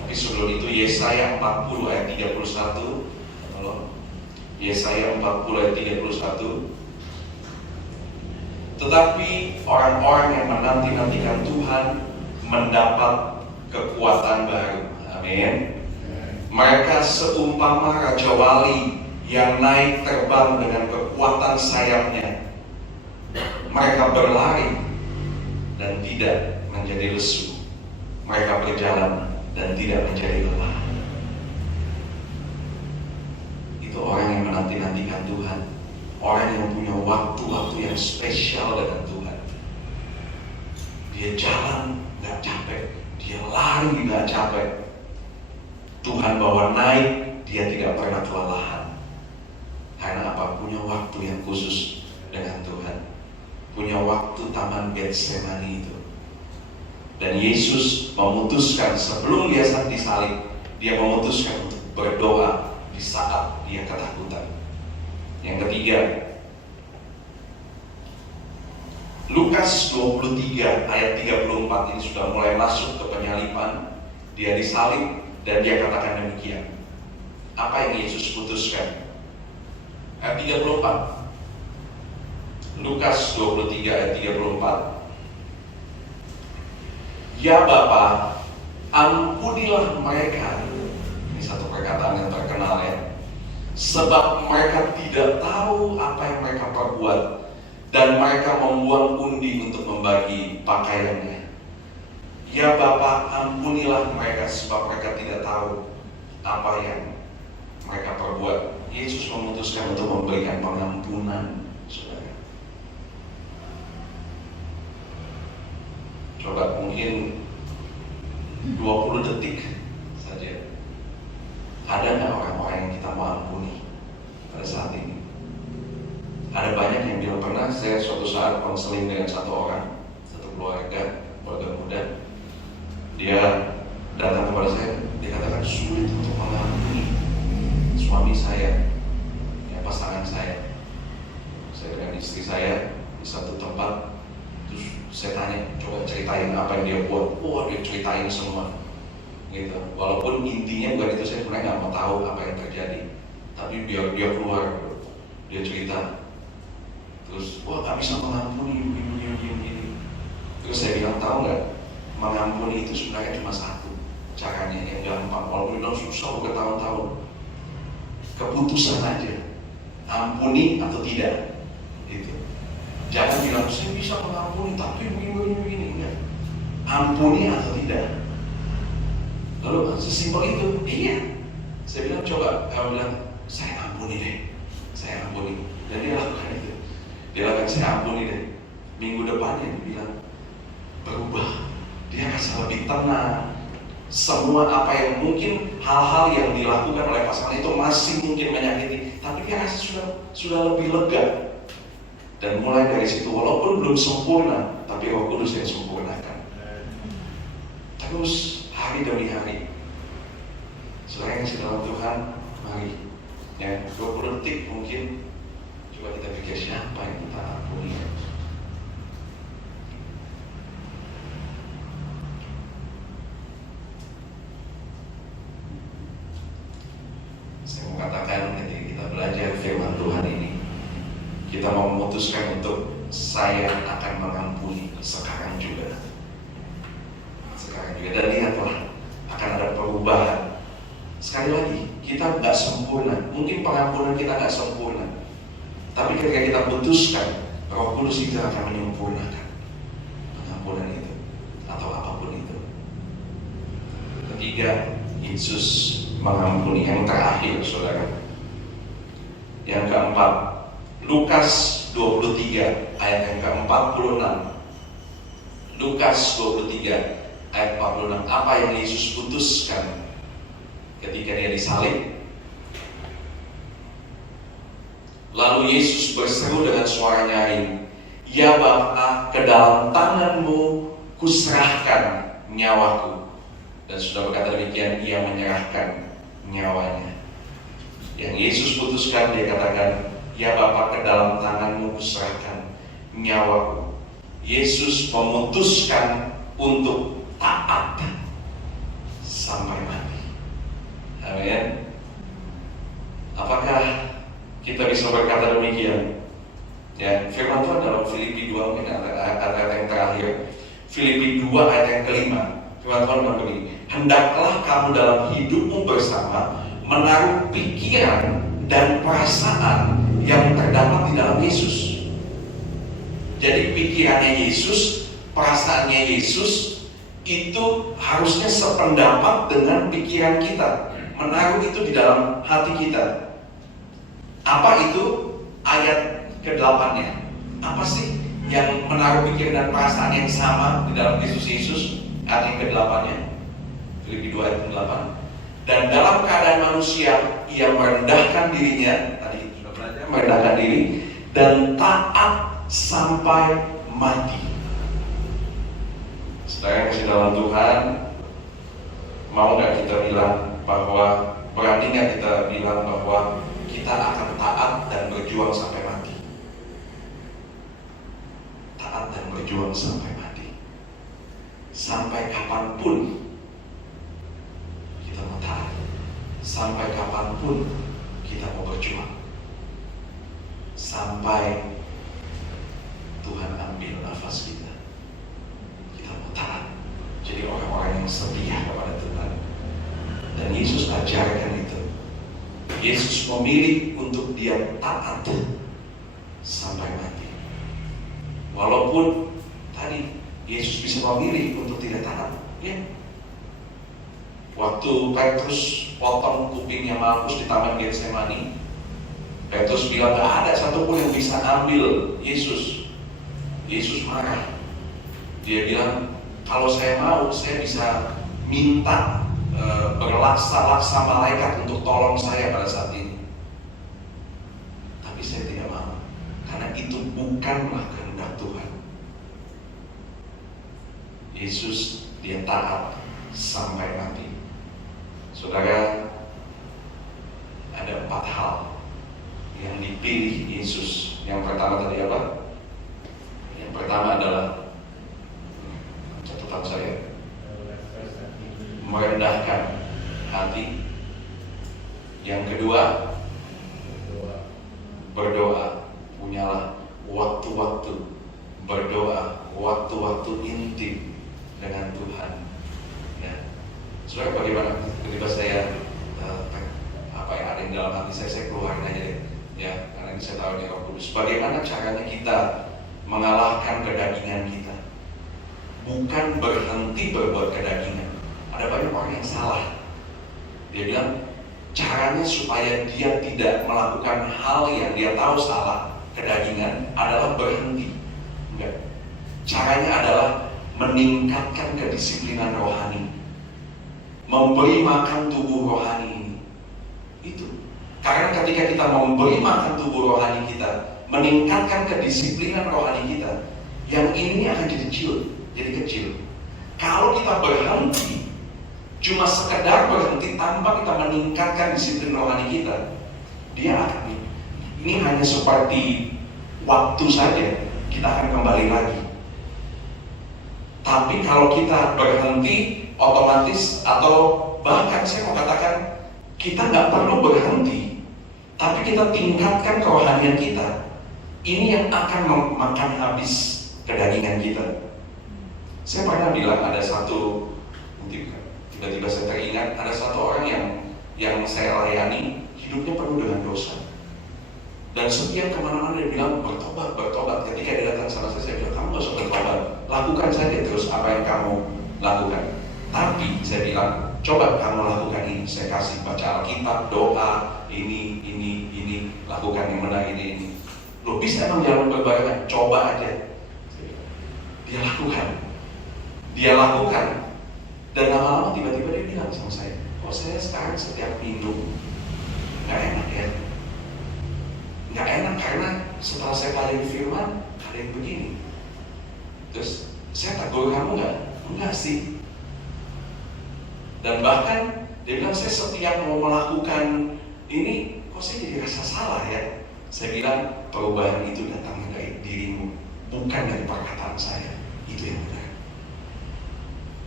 tapi sebelum itu Yesaya 40 ayat 31. Yesaya 40 ayat 31. Tetapi orang-orang yang menanti-nantikan Tuhan mendapat kekuatan baru. Amin. Mereka seumpama raja wali yang naik terbang dengan kekuatan sayapnya. Mereka berlari dan tidak menjadi lesu. Mereka berjalan dan tidak menjadi lelah. Itu orang yang menanti-nantikan Tuhan. Orang yang punya waktu-waktu yang spesial dengan Tuhan. Dia jalan gak capek, dia lari gak capek. Tuhan bawa naik, dia tidak pernah kelelahan. Karena apa? Punya waktu yang khusus dengan Tuhan. Punya waktu taman Getsemani itu. Dan Yesus memutuskan sebelum dia disalib, dia memutuskan untuk berdoa di saat dia ketakutan. Yang ketiga, Lukas 23 ayat 34 ini sudah mulai masuk ke penyaliban. Dia disalib dan dia katakan demikian. Apa yang Yesus putuskan? Ayat 34. Lukas 23 ayat 34. Ya Bapa, ampunilah mereka. Ini satu perkataan yang terkenal ya. Sebab mereka tidak tahu apa yang mereka perbuat, dan mereka membuang undi untuk membagi pakaiannya. Ya Bapa, ampunilah mereka sebab mereka tidak tahu apa yang mereka perbuat. Yesus memutuskan untuk memberikan pengampunan, saudara. mungkin 20 detik saja. Ada nggak orang-orang yang kita mau ampuni pada saat ini? Ada banyak yang bilang, pernah saya suatu saat konseling dengan satu orang, satu keluarga muda. Dia datang kepada saya, dia katakan sulit untuk mengampuni suami saya, ya pasangan saya. Saya dengan istri saya di satu tempat, terus saya tanya, coba ceritain apa yang dia buat. Wah, dia ceritain semua gitu. Walaupun intinya bukan itu, saya sebenarnya nggak mau tahu apa yang terjadi, tapi biar dia keluar, dia cerita. Terus, wah nggak bisa mengampuni begini. Terus saya bilang, tahu nggak, mengampuni itu sebenarnya cuma satu caranya yang gampang. Walaupun udah susah bertahun-tahun, keputusan aja, ampuni atau tidak. Gitu. Jangan bilang saya bisa mengampuni tapi begini enggak. Ampuni atau tidak. Lalu sesimpel itu, iya. Saya bilang coba, kamu bilang saya ampuni deh, saya ampuni. Dan dia lakukan itu. Dia lakukan saya ampuni deh. Minggu depannya dia bilang berubah. Dia rasa lebih tenang. Semua apa yang mungkin hal-hal yang dilakukan oleh pasangan itu masih mungkin menyakiti, tapi dia rasa sudah lebih lega. Dan mulai dari situ, walaupun belum sempurna, tapi Roh Kudus yang sempurnakan. Terus hari demi hari, saudara yang dalam Tuhan, mari ya 20 detik mungkin coba kita pikir siapa yang kita ampuni. Saya mau katakan ketika kita belajar firman Tuhan ini, kita mau memutuskan untuk saya akan mengampuni sekarang juga. Dan lihatlah, akan ada perubahan. Sekali lagi, kita nggak sempurna. Mungkin pengampunan kita nggak sempurna, tapi ketika kita putuskan, Roh Kudus itu akan menyempurnakan pengampunan itu atau apapun itu. Ketiga, Yesus mengampuni. Yang terakhir, saudara, yang keempat, Lukas 23 ayat yang ke-46. Lukas 23 ayat 46. Apa yang Yesus putuskan ketika dia disalib? Lalu Yesus berseru dengan suara nyaring, "Ya Bapa, ke dalam tangan-Mu kuserahkan nyawaku." Dan sudah berkata demikian, ia menyerahkan nyawanya. Yang Yesus putuskan, dia katakan, "Ya Bapa, ke dalam tangan-Mu kuserahkan nyawaku." Yesus memutuskan untuk taat sampai mati. Amin. Apakah kita bisa berkata demikian? Ya, firman Tuhan dalam Filipi 2, mungkin ayat yang terakhir, Filipi 2 ayat yang kelima. Firman Tuhan bilang begini, "Hendaklah kamu dalam hidupmu bersama menaruh pikiran dan perasaan yang terdapat di dalam Yesus." Jadi pikirannya Yesus, perasaannya Yesus itu harusnya sependapat dengan pikiran kita, menaruh itu di dalam hati kita. Apa itu ayat ke-8-nya? Apa sih yang menaruh pikiran dan perasaan yang sama di dalam Kristus Yesus? Ayat yang ke-8-nya, Filipi 2 ayat 8. Dan dalam keadaan manusia, ia merendahkan dirinya, tadi sudah belajar, merendahkan diri dan taat sampai mati. Saudara yang kasih dalam Tuhan, mau nggak kita bilang bahwa, berani nggak kita bilang bahwa kita akan taat dan berjuang sampai mati? Taat dan berjuang sampai mati. Sampai kapanpun kita mau taat. Sampai kapanpun kita mau berjuang. Sampai Tuhan ambil nafas kita. Taat. Jadi orang-orang yang setia kepada Tuhan. Dan Yesus ajarkan itu. Yesus memilih untuk dia taat sampai mati. Walaupun tadi Yesus bisa memilih untuk tidak taat, ya. Waktu Petrus potong kupingnya Malkus di Taman Getsemani, Petrus bilang gak ada satupun yang bisa ambil Yesus. Yesus marah. Dia bilang, Kalau saya mau, saya bisa minta berlaksa-laksa malaikat untuk tolong saya pada saat ini. Tapi saya tidak mau, karena itu bukanlah kehendak Tuhan. Yesus dia taat sampai mati. Saudara, ada 4 hal yang dipilih Yesus. Yang pertama tadi apa? Yang pertama adalah, catatan saya, merendahkan hati. Yang kedua, berdoa. Punyalah waktu-waktu berdoa, waktu-waktu intim dengan Tuhan. Ya, saudara, bagaimana ketika saya ada yang dalam hati saya keluarin aja deh. Ya, karena ini saya tahu dari Roh Kudus. Bagaimana caranya kita mengalahkan kedagingan kita? Bukan berhenti berbuat kedagingan. Ada banyak orang yang salah. Dia bilang caranya supaya dia tidak melakukan hal yang dia tahu salah, kedagingan, adalah berhenti. Enggak. Caranya adalah meningkatkan kedisiplinan rohani, memberi makan tubuh rohani ini. Itu. Karena ketika kita memberi makan tubuh rohani kita, meningkatkan kedisiplinan rohani kita, yang ini akan jadi kecil. Kalau kita berhenti, cuma sekedar berhenti tanpa kita meningkatkan disiplin rohani kita, dia akan, ini hanya seperti waktu saja, kita akan kembali lagi. Tapi kalau kita berhenti, otomatis, atau bahkan saya mau katakan, kita nggak perlu berhenti, tapi kita tingkatkan kerohanian kita. Ini yang akan memakan habis kedagingan kita. Saya pernah bilang ada satu, tiba-tiba saya teringat, ada satu orang yang saya layani, hidupnya penuh dengan dosa. Dan setiap kemana-mana dia bilang bertobat. Ketika dia datang sama saya bilang, kamu gak usah bertobat, lakukan saja terus apa yang kamu lakukan. Tapi saya bilang, coba kamu lakukan ini, saya kasih baca Alkitab, doa, ini, lakukan yang benar ini. Loh, bisa emang jalan berbarengan, coba aja. Dia lakukan. Dan lama-lama tiba-tiba dia bilang sama saya, kok saya sekarang setiap minum gak enak ya? Gak enak karena setelah saya kalian firman, ada yang begini. Terus, saya tegur kamu gak? Enggak sih. Dan bahkan dia bilang, saya setiap mau melakukan ini, kok saya jadi rasa salah ya? Saya bilang, perubahan itu datang dari dirimu, bukan dari perkataan saya. Itu yang benar.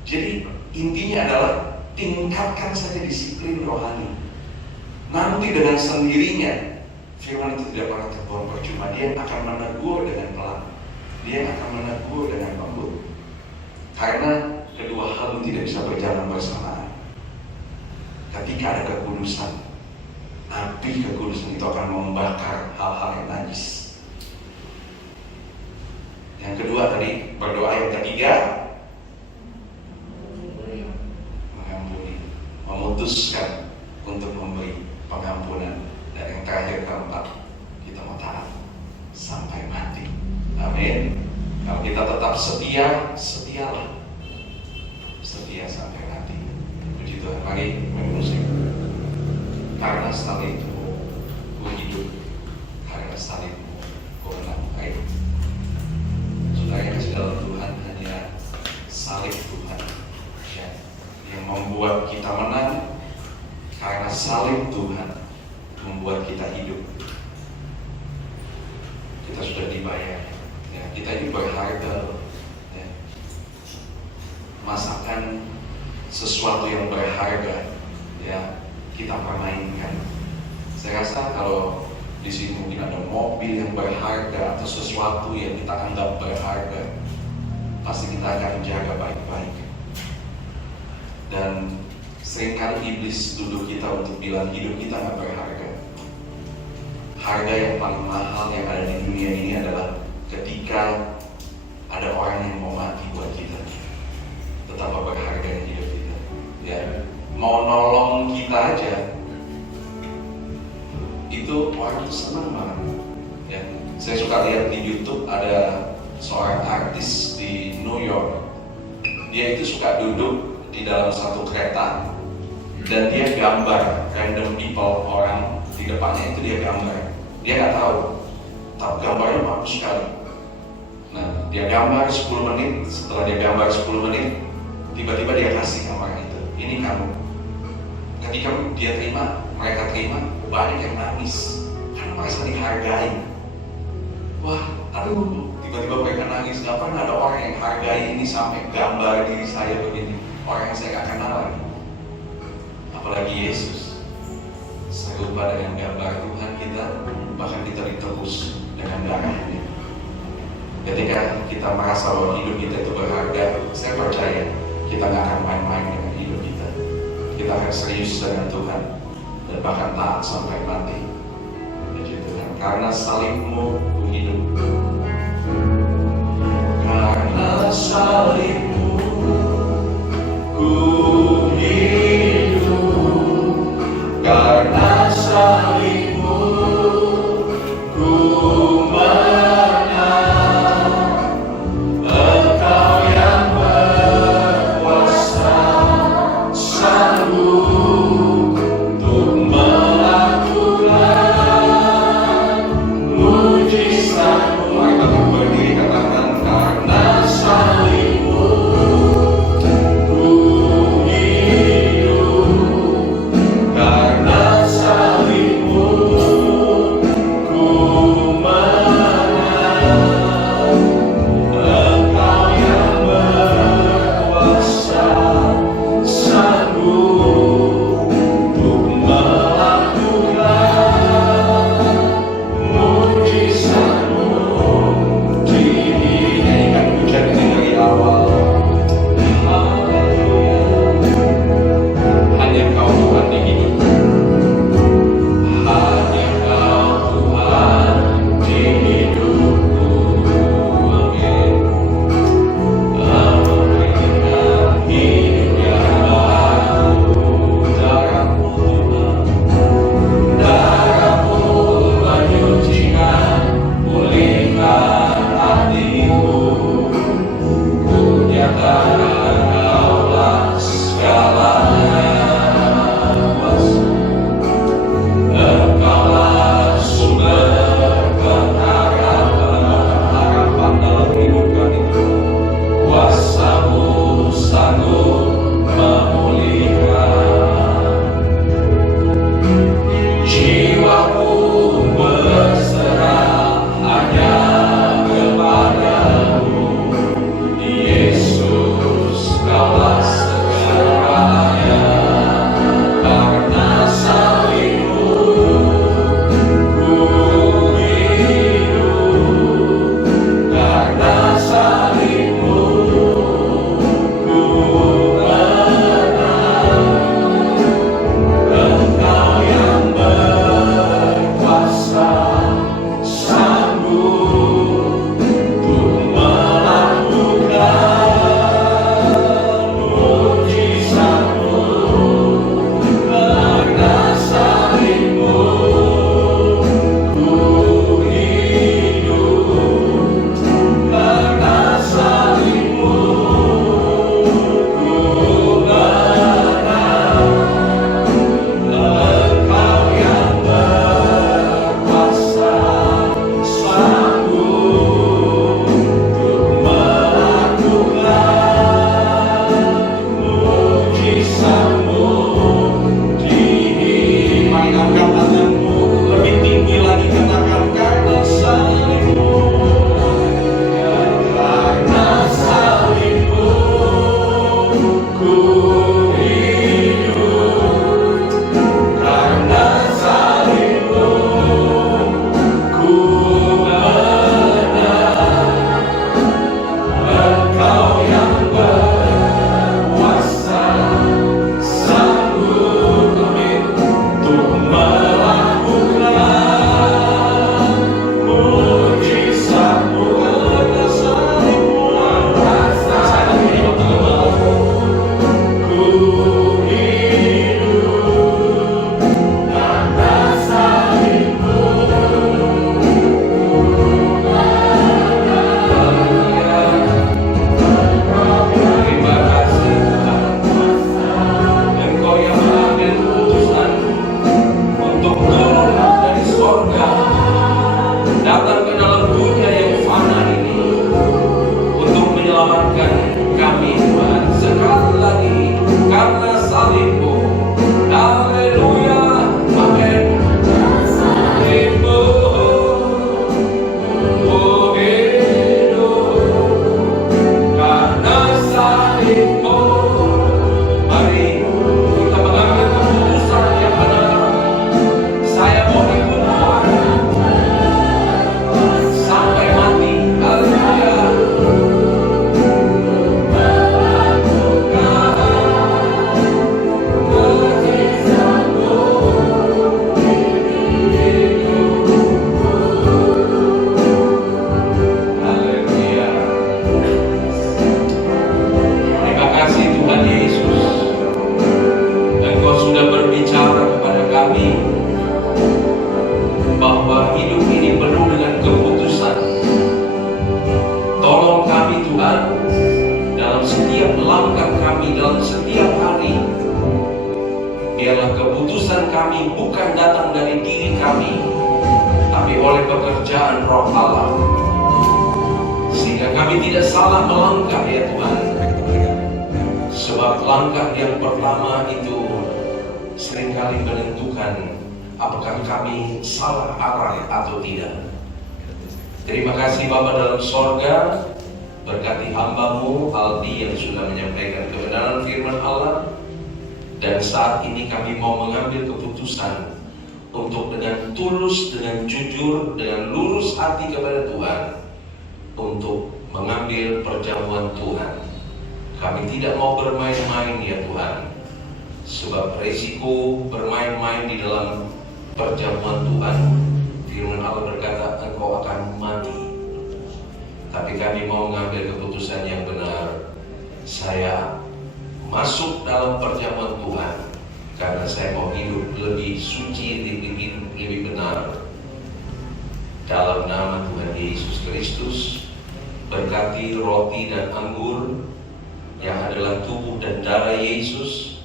Jadi intinya adalah tingkatkan saja disiplin rohani. Nanti dengan sendirinya firman itu tidak pernah terbuang percuma. Dia akan menegur dengan pelan. Dia akan menegur dengan lembut. Karena kedua hal itu tidak bisa berjalan bersamaan. Ketika ada kekudusan, api kekudusan itu akan membakar hal-hal yang najis. Yang kedua tadi berdoa. Yang ketiga, memutuskan untuk memberi pengampunan. Dan yang terakhir, keempat, kita mau taat sampai mati. Amin. Kalau kita tetap setia, setialah. Setia sampai mati. Puji Tuhan. Mari main musik. Karena salibmu ku hidup, karena salibmu ku menang. Ayo. Saudara yang kasih dalam Tuhan, hanya salib Tuhan yang membuat kita menang. Karena salib Tuhan membuat kita hidup. Kita sudah dibayar ya. Kita ini berharga ya. Masakan sesuatu yang berharga ya, kita permainkan. Saya rasa kalau di sini mungkin ada mobil yang berharga atau sesuatu yang kita anggap berharga, pasti kita akan jaga baik-baik. Dan seringkali iblis tuduh kita untuk bilang hidup kita nggak berharga. Harga yang paling mahal yang ada di dunia ini adalah ketika ada orang yang mau mati buat kita. Betapa berharganya hidup kita. Ya, mau nolong kita aja, itu orang itu senang banget. Ya, saya suka lihat di YouTube ada seorang artis di New York. dia itu suka duduk di dalam satu kereta dan dia gambar random people, orang di depannya itu dia gambar. Dia nggak tahu, tapi gambarnya bagus sekali. Nah, dia gambar 10 menit, setelah dia gambar 10 menit, tiba-tiba dia kasih gambar itu, ini kamu. Ketika dia terima, mereka terima, banyak yang nangis karena merasa dihargai. Wah, aduh, tiba-tiba mereka nangis, nggak pernah ada orang yang hargai ini sampai gambar diri saya begini, orang yang saya nggak kenal lagi. Apalagi Yesus, serupa dengan gambar Tuhan kita, bahkan kita ditebus dengan darahnya. Ketika kita merasa bahwa hidup kita itu berharga, saya percaya kita nggak akan main-main dengan hidup kita. Kita akan serius dengan Tuhan dan bahkan taat sampai mati. Puji Tuhan, karena salibmu ku hidup. Karena salibmu ku hidup. Karena salibmu ku dalam setiap hari. Biarlah keputusan kami bukan datang dari diri kami, tapi oleh pekerjaan Roh Allah, sehingga kami tidak salah melangkah ya Tuhan. Sebab langkah yang pertama itu seringkali menentukan apakah kami salah arah atau tidak. Terima kasih Bapa dalam sorga, berkati hamba-Mu Aldi yang sudah menyampaikan kebenaran firman Allah. Dan saat ini kami mau mengambil keputusan untuk dengan tulus, dengan jujur, dengan lurus hati kepada Tuhan, untuk mengambil perjamuan Tuhan. Kami tidak mau bermain-main ya Tuhan, sebab resiko bermain-main di dalam perjamuan Tuhan, firman Allah berkata engkau akan mati. Tapi kami mau mengambil keputusan yang benar. Saya masuk dalam perjamuan Tuhan karena saya mau hidup lebih suci, lebih benar. Dalam nama Tuhan Yesus Kristus, berkati roti dan anggur yang adalah tubuh dan darah Yesus.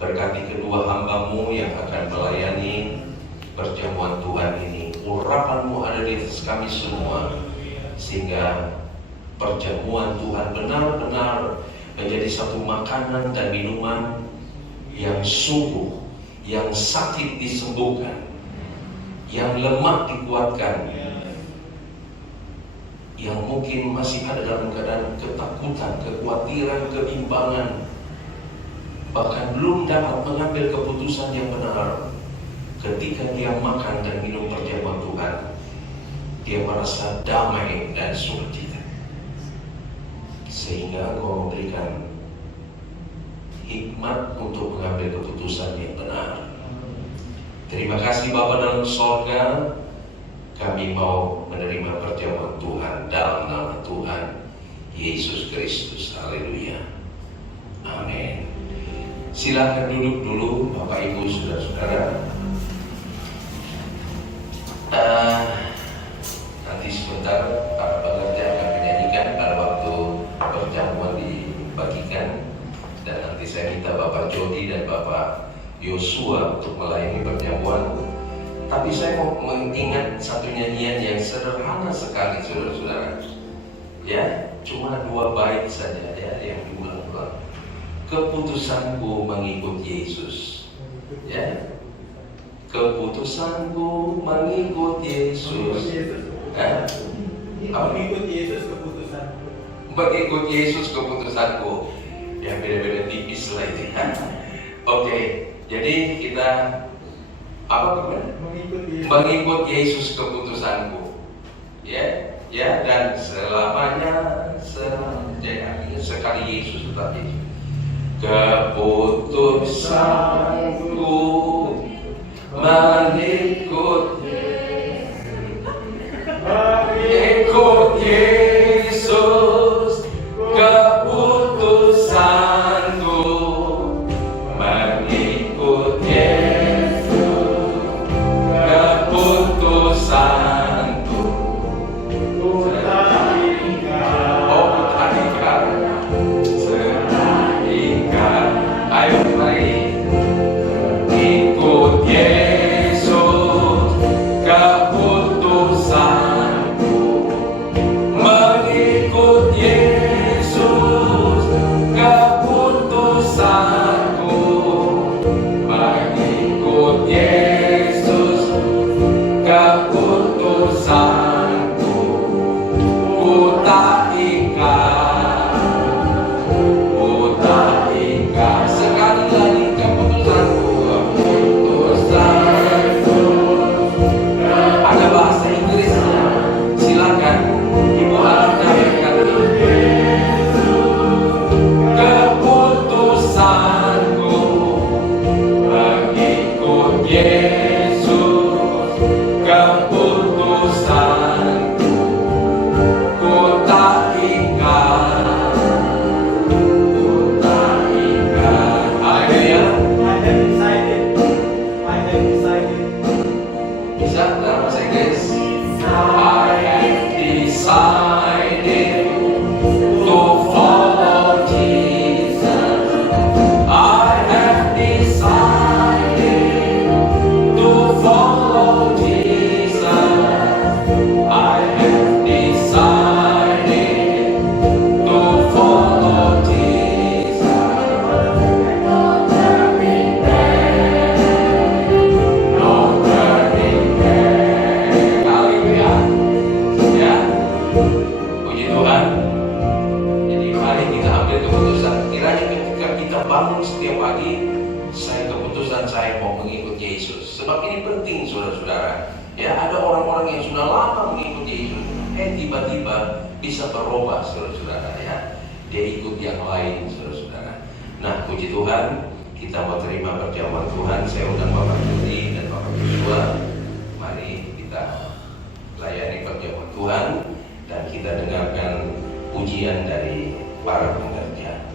Berkati kedua hamba-Mu yang akan melayani perjamuan Tuhan ini. Urapan-Mu ada di atas kami semua, sehingga perjamuan Tuhan benar-benar menjadi satu makanan dan minuman yang sungguh, yang sakit disembuhkan, yang lemah dikuatkan, yang mungkin masih ada dalam keadaan ketakutan, kekhawatiran, kebimbangan, bahkan belum dapat mengambil keputusan yang benar. Ketika dia makan dan minum perjamuan Tuhan, dia merasa damai dan sukacita, sehingga Engkau memberikan hikmat untuk mengambil keputusan yang benar. Terima kasih Bapa dalam sorga, kami mau menerima perjamuan Tuhan dalam nama Tuhan Yesus Kristus. Haleluya. Amin. Silakan duduk dulu Bapak Ibu Saudara-saudara. Nanti sebentar para pekerja akan menyanyikan pada waktu perjamuan dibagikan, dan nanti saya minta Bapak Jody dan Bapak Yosua untuk melayani perjamuan. Tapi saya mau mengingat satu nyanyian yang sederhana sekali saudara-saudara. Ya, cuma 2 bait saja ya yang diulang-ulang. Keputusanku mengikut Yesus. Ya. Keputusanku mengikut Yesus. Mengikut Yesus keputusanku. Mengikut Yesus keputusanku. Ya beda-beda tipis lah itu. Oke, jadi kita apa kemudian? Mengikut Yesus keputusanku. Ya, ya, dan selamanya sekali Yesus tetap Yesus. Keputusanku mengikut Yesus, keputusanku mengikut Yesus, keputusanku serahkan. Ayo mari ikut Yesus, keputusanku mengikut Yesus, keputusanku mengikut Yesus, keputusanku ku tak ingkar, ku tak ingkar. Sekali lagi keputusanku, keputusanku. Ada bahasa Inggrisnya, silakan Ibu Alda berkati. Keputusanku mengikut Yesus, keputusanku ku tak ingkar, ku tak ingkar. Haleluya. Bisa dalam bahasa Inggris? I have decided to follow Jesus. penting, saudara-saudara. Ya, ada orang-orang yang sudah lama mengikuti Yesus, tiba-tiba bisa berubah, saudara-saudara. Ya, dia ikut yang lain, saudara-saudara. Nah, puji Tuhan, kita mau terima perjamuan Tuhan. Saya undang Bapak Jody dan Bapak Joshua. Mari kita layani perjamuan Tuhan dan kita dengarkan pujian dari para pengerja.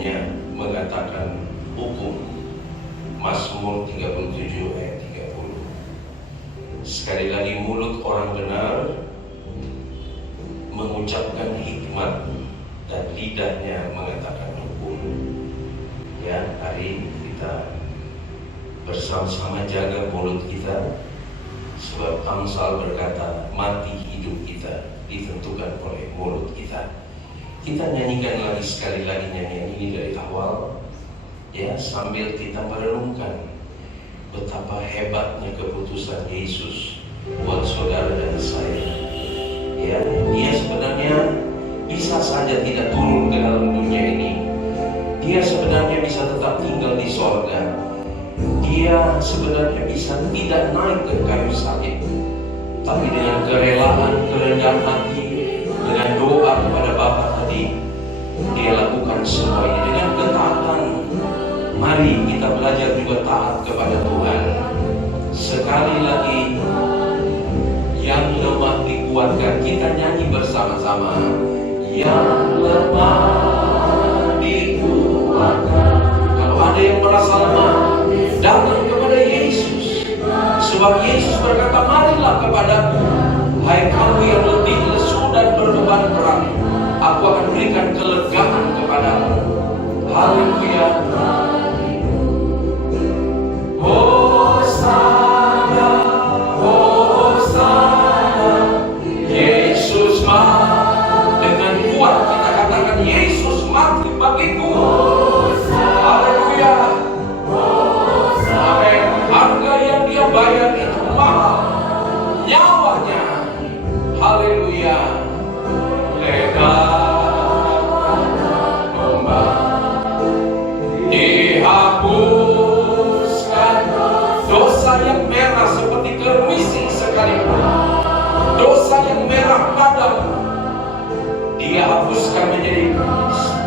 lidahnya mengatakan hukum. Mazmur 37 ayat 30. Sekali lagi, mulut orang benar mengucapkan hikmat dan lidahnya mengatakan hukum. Ya, hari kita bersama-sama jaga mulut kita, sebab Amsal berkata mati hidup kita ditentukan oleh mulut kita. Kita nyanyikan lagi sekali lagi nyanyian ini dari awal, ya, sambil kita merenungkan betapa hebatnya keputusan Yesus buat saudara dan saya. Ya, dia sebenarnya bisa saja tidak turun ke dalam dunia ini. Dia sebenarnya bisa tetap tinggal di sorga. Dia sebenarnya bisa tidak naik ke kayu salib, tapi dengan kerelaan, kerendahan hati, dengan doa kepada Bapa tadi, dia lakukan semua ini dengan ketaatan. Mari kita belajar juga taat kepada Tuhan. Sekali lagi, yang lemah dikuatkan. Kita nyanyi bersama-sama. Yang lemah dikuatkan. Kalau ada yang merasa lemah, datang kepada Yesus. Sebab Yesus berkata, marilah kepadaku, hai kamu yang letih, lesu dan berbeban berat, aku akan berikan kelegaan kepadamu. Haleluya. Hosana, Hosana, Yesus mati. Dengan kuat kita katakan, Yesus mati bagiku. Haleluya. Amin. Harga yang dia bayar itu mahal, nyawanya. Haleluya. Dihapuskan dosa yang merah seperti kermising sekalipun, dosa yang merah padam, dia hapuskan menjadi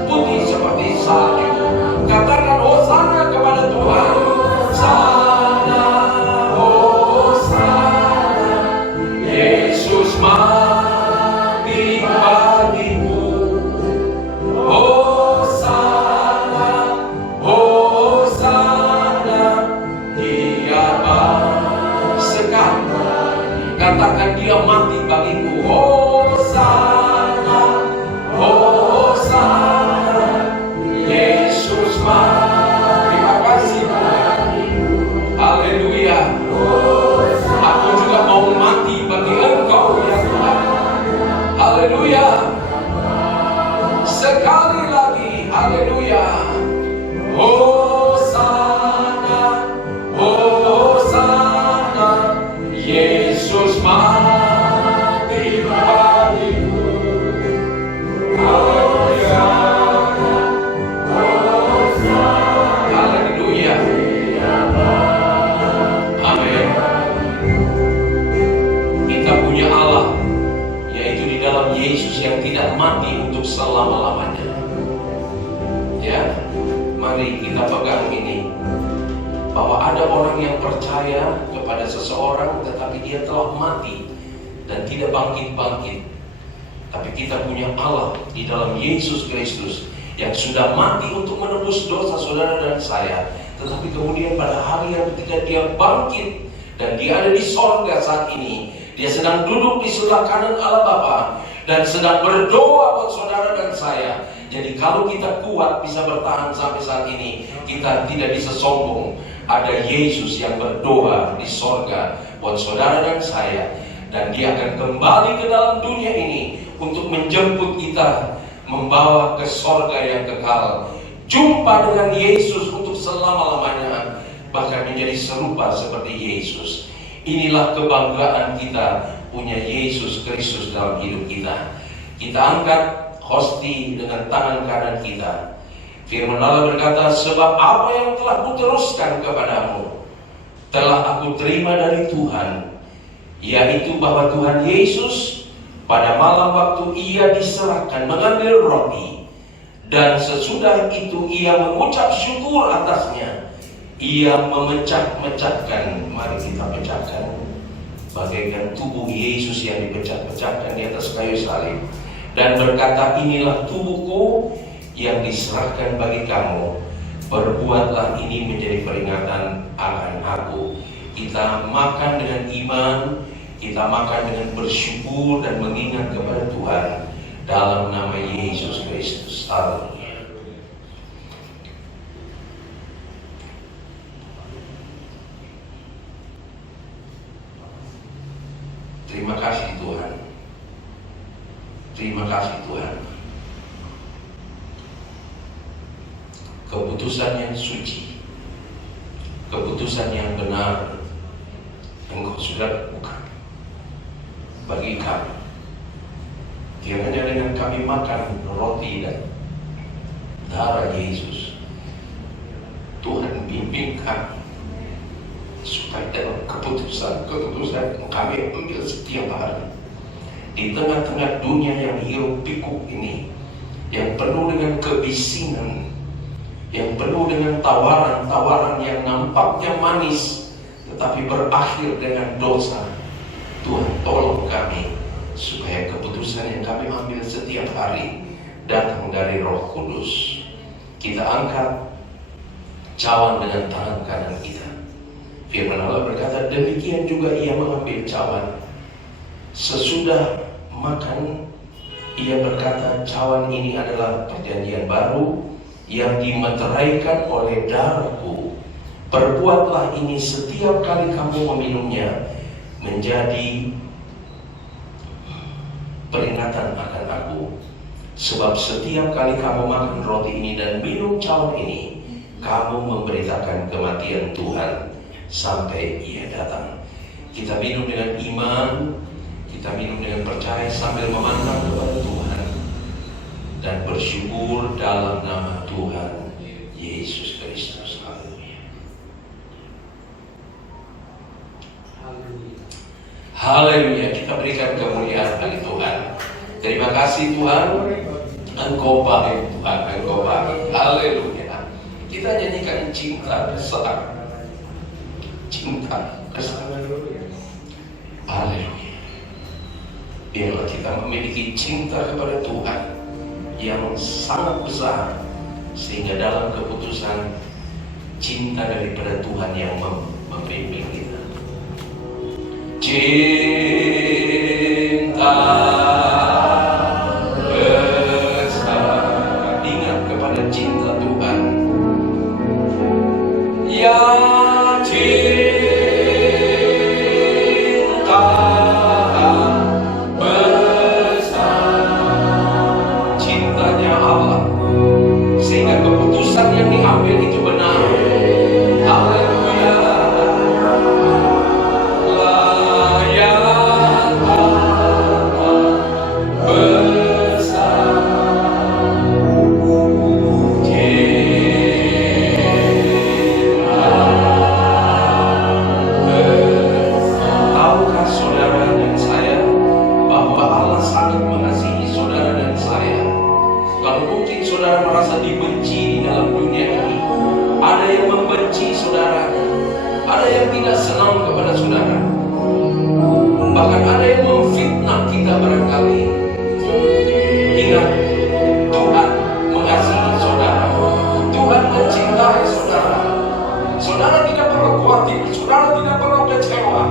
putih seperti salju. Katakan hosana kepada Tuhan. Hosana, hosana, Yesus mati bagiku. Hosana, hosana, dia sekali. Katakan dia mati bagiku. Hosana, hosana, Yesus mati. Terima kasih Tuhan. Haleluya. Aku juga mau mati bagi Engkau ya Tuhan. Haleluya. Sekali lagi, haleluya. Hosana, hosana, Yesus mati bagiku. Haleluya. Haleluya. Amin. Kita punya Allah, yaitu di dalam Yesus yang tidak mati untuk selama-lamanya. Ya, mari kita pegang ini, bahwa ada orang yang percaya kepada seseorang tetapi dia telah mati dan tidak bangkit-bangkit. Tapi kita punya Allah di dalam Yesus Kristus yang sudah mati untuk menebus dosa saudara dan saya. Tetapi kemudian pada hari yang ketika dia bangkit dan dia ada di sorga saat ini, dia sedang duduk di sebelah kanan Allah Bapa dan sedang berdoa buat saudara dan saya. Jadi kalau kita kuat bisa bertahan sampai saat ini, kita tidak bisa sombong. Ada Yesus yang berdoa di sorga buat saudara dan saya, dan dia akan kembali ke dalam dunia ini untuk menjemput kita, membawa ke sorga yang kekal, jumpa dengan Yesus untuk selama-lamanya, bahkan menjadi serupa seperti Yesus. Inilah kebanggaan kita punya Yesus Kristus dalam hidup kita. Kita angkat hosti dengan tangan kanan kita. Firman Allah berkata, sebab apa yang telah kuteruskan kepadamu telah aku terima dari Tuhan, yaitu bahwa Tuhan Yesus pada malam waktu ia diserahkan mengambil roti, dan sesudah itu ia mengucap syukur atasnya, ia memecah-mecahkan. Mari kita pecahkan bagaikan tubuh Yesus yang dipecah-pecahkan di atas kayu salib, dan berkata, inilah tubuhku yang diserahkan bagi kamu. Perbuatlah ini menjadi peringatan akan aku. Kita makan dengan iman, kita makan dengan bersyukur dan mengingat kepada Tuhan dalam nama Yesus Kristus. Haleluya. Terima kasih Tuhan. Terima kasih Tuhan. Keputusan yang suci, keputusan yang benar, Engkau sudah lakukan bagi kami. Kiranya dengan kami makan roti dan darah Yesus, Tuhan bimbing kami supaya dalam keputusan yang kami ambil setiap hari di tengah-tengah dunia yang hiruk pikuk ini, yang penuh dengan kebisingan, yang penuh dengan tawaran-tawaran yang nampaknya manis tetapi berakhir dengan dosa. Tuhan tolong kami supaya keputusan yang kami ambil setiap hari datang dari Roh Kudus. Kita angkat cawan dengan tangan kanan kita. Firman Allah berkata, demikian juga ia mengambil cawan. Sesudah makan, ia berkata, cawan ini adalah perjanjian baru yang dimeteraikan oleh darahku. Perbuatlah ini setiap kali kamu meminumnya menjadi peringatan akan aku. Sebab setiap kali kamu makan roti ini dan minum cawan ini, kamu memberitakan kematian Tuhan sampai ia datang. Kita minum dengan iman, kita minum dengan percaya sambil memandang kepada Tuhan dan bersyukur dalam nama Tuhan Yesus Kristus. Haleluya. Haleluya. Kita berikan kemuliaan bagi Tuhan. Terima kasih Tuhan. Engkau baik Tuhan, Engkau baik. Haleluya. Kita nyanyikan cinta besar. Cinta besar. Haleluya. Biarlah kita memiliki cinta kepada Tuhan yang sangat besar, sehingga dalam keputusan cinta daripada Tuhan yang membimbing kita. Cinta besar, ingat kepada cinta Tuhan. Ya cinta sehingga keputusan yang diambil itu benar. Haleluya. Layan besar cinta besar. Tahukah saudara dan saya bahwa Allah sangat mengasihi saudara dan saya? Kalau mungkin saudara merasa dibenci di dalam dunia ini, ada yang membenci saudara, ada yang tidak senang kepada saudara, bahkan ada yang memfitnah kita barangkali. Ingat, Tuhan mengasihi saudara, Tuhan mencintai saudara. Saudara tidak perlu khawatir, saudara tidak perlu kecewa.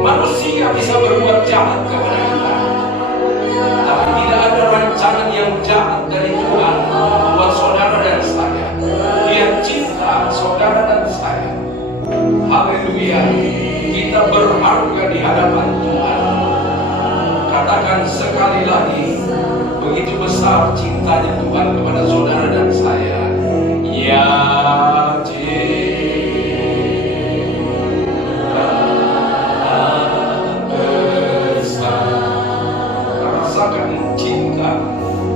Manusia bisa berbuat jahat kepada kita, tapi tidak ada rancangan yang jahat dari Tuhan buat saudara dan saya. Dia cinta saudara dan saya. Haleluya. Kita berharga di hadapan Tuhan. Katakan sekali lagi, begitu besar cintanya Tuhan kepada saudara dan saya. Ya cinta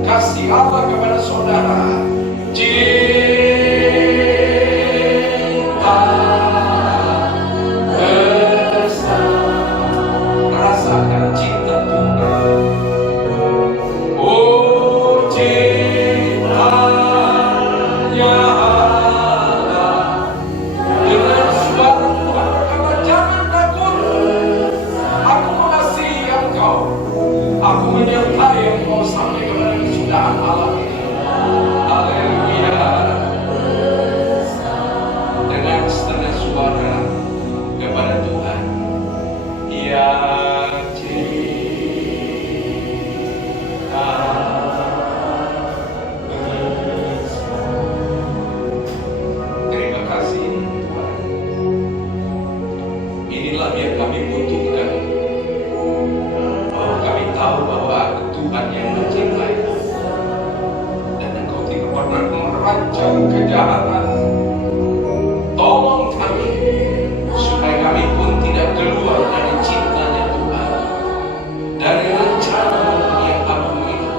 kasih Allah kepada saudara. Cinta besar, rasakan cinta Tuhan. Oh cinta merancang kejahatan. Tolong kami supaya kami pun tidak keluar dari cintanya Tuhan, dari rencana yang agung itu.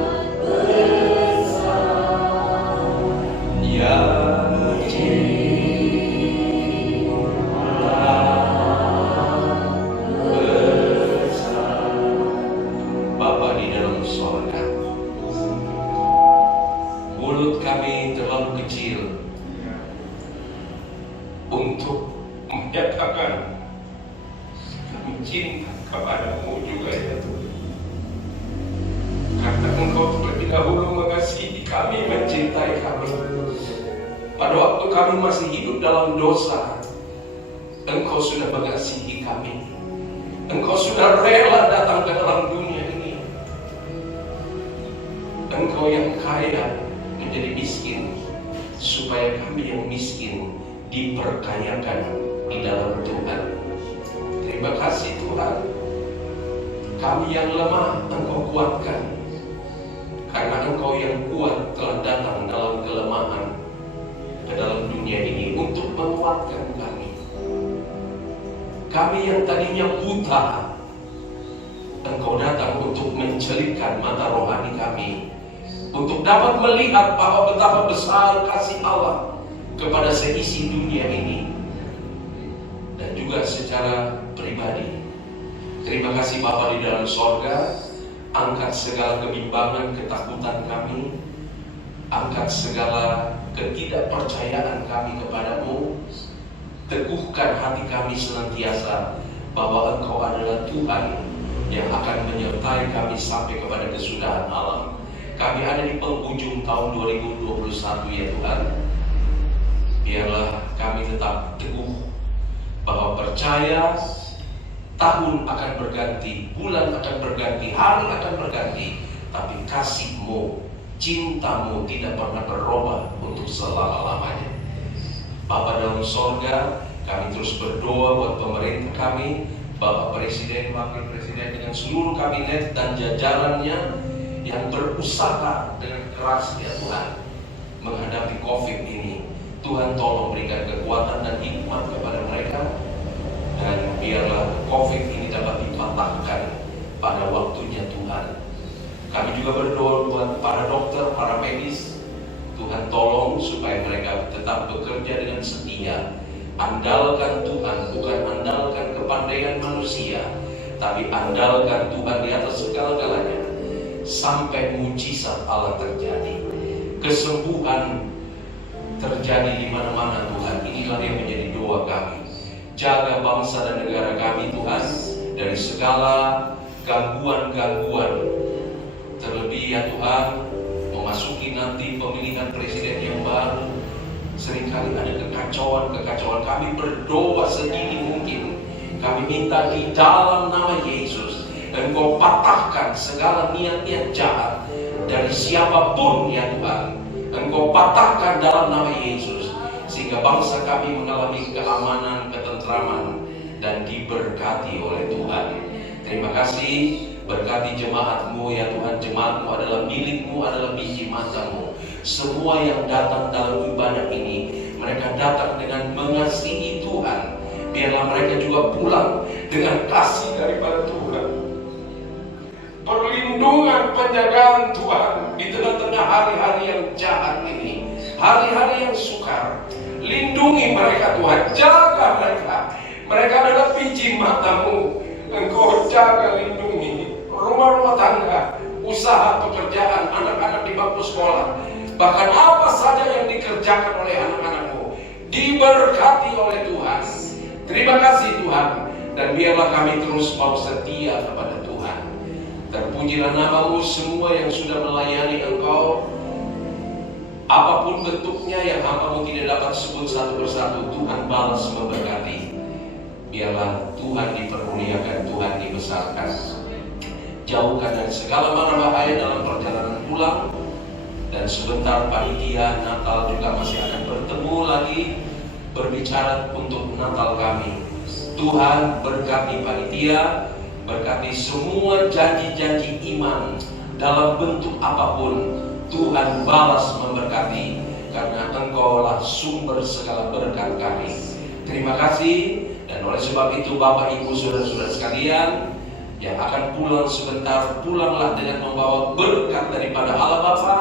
Ya Bapa di dalam sorga, mulut kami terlalu kecil untuk menyatakan kami cinta kepadamu juga ya Tuhan. Karena Engkau terlebih dahulu mengasihi kami, mencintai kami. Pada waktu kami masih hidup dalam dosa, Engkau sudah mengasihi kami. Engkau sudah rela datang ke dalam dunia ini. Engkau yang kaya menjadi miskin, supaya kami yang miskin diperkayakan di dalam Tuhan. Terima kasih Tuhan. Kami yang lemah Engkau kuatkan, karena Engkau yang kuat telah datang dalam kelemahan ke dalam dunia ini untuk menguatkan kami. Kami yang tadinya buta, Engkau datang untuk mencelitkan mata rohani kami, untuk dapat melihat bahwa betapa besar kasih Allah kepada seisi dunia ini, dan juga secara pribadi. Terima kasih Bapa di dalam sorga. Angkat segala kebimbangan, ketakutan kami, angkat segala ketidakpercayaan kami kepadamu. Teguhkan hati kami senantiasa bahwa Engkau adalah Tuhan yang akan menyertai kami sampai kepada kesudahan alam. Kami ada di penghujung tahun 2021 ya Tuhan. Biarlah kami tetap teguh bahwa percaya tahun akan berganti, bulan akan berganti, hari akan berganti, tapi kasih-Mu, cinta-Mu tidak pernah berubah untuk selama-lamanya. Bapa dalam sorga, kami terus berdoa buat pemerintah kami, Bapak Presiden, Wakil Presiden dengan seluruh kabinet dan jajarannya yang berusaha dengan keras ya Tuhan menghadapi COVID ini. Tuhan tolong berikan kekuatan dan hikmat kepada mereka, dan biarlah COVID ini dapat dipatahkan pada waktunya Tuhan. Kami juga berdoa buat para dokter, para medis. Tuhan tolong supaya mereka tetap bekerja dengan setia. Andalkan Tuhan, bukan andalkan kepandaian manusia, tapi andalkan Tuhan di atas segala-galanya sampai mujizat Allah terjadi. Kesembuhan terjadi di mana-mana Tuhan. Inilah yang menjadi doa kami. Jaga bangsa dan negara kami Tuhan dari segala gangguan-gangguan. Terlebih ya Tuhan, memasuki nanti pemilihan presiden yang baru, seringkali ada kekacauan. Kami berdoa sedini mungkin. Kami minta di dalam nama Yesus, Engkau patahkan segala niat-niat jahat dari siapapun ya Tuhan. Engkau patahkan dalam nama Yesus, sehingga bangsa kami mengalami keamanan, ketentraman, dan diberkati oleh Tuhan. Terima kasih. Berkati jemaat-Mu ya Tuhan. Jemaat-Mu adalah milik-Mu, adalah biji mata-Mu. Semua yang datang dalam ibadah ini, mereka datang dengan mengasihi Tuhan. Biarlah mereka juga pulang dengan kasih daripada Tuhan. Perlindungan, penjagaan Tuhan di tengah-tengah hari-hari yang jahat ini, hari-hari yang sukar. Lindungi mereka Tuhan, jaga mereka. Mereka adalah biji mata-Mu. Engkau jaga, lindungi rumah-rumah tangga, usaha, pekerjaan, anak-anak di bangku sekolah, bahkan apa saja yang dikerjakan oleh anak-anak-Mu, diberkati oleh Tuhan. Terima kasih Tuhan, dan biarlah kami terus mau setia kepada Tuhan. Terpujilah nama-Mu. Semua yang sudah melayani Engkau, apapun bentuknya yang hamba-Mu tidak dapat sebut satu persatu, Tuhan balas memberkati. Biarlah Tuhan dipermuliakan, Tuhan dibesarkan. Jauhkan dari segala mara bahaya dalam perjalanan pulang. Dan sebentar panitia Natal juga masih akan bertemu lagi, berbicara untuk Natal kami. Tuhan berkati panitia, berkati semua janji-janji iman dalam bentuk apapun. Tuhan balas memberkati, karena sumber segala berkat kami. Terima kasih. Dan oleh sebab itu Bapak Ibu Saudara-saudara sekalian yang akan pulang sebentar, pulanglah dengan membawa berkat daripada Allah Bapa,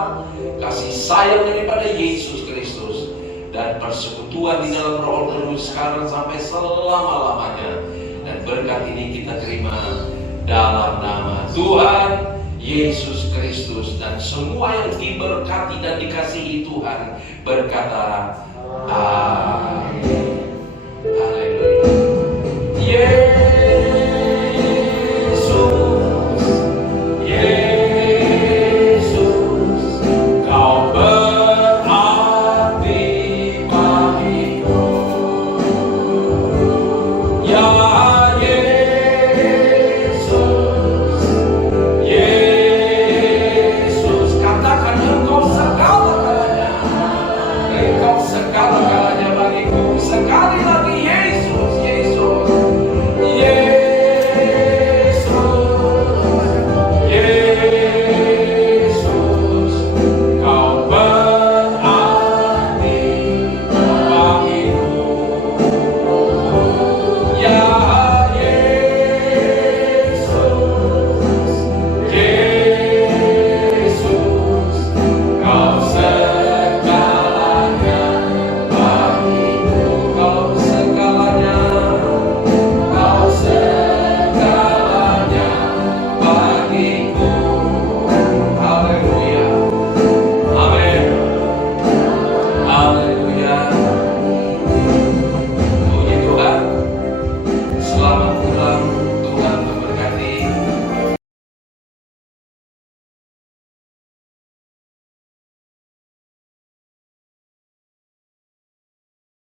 kasih sayang daripada Yesus Kristus, dan persekutuan di dalam Roh Kudus sekarang sampai selama-lamanya. Dan berkat ini kita terima dalam nama Tuhan Yesus Kristus, dan semua yang diberkati dan dikasihi Tuhan berkata amin.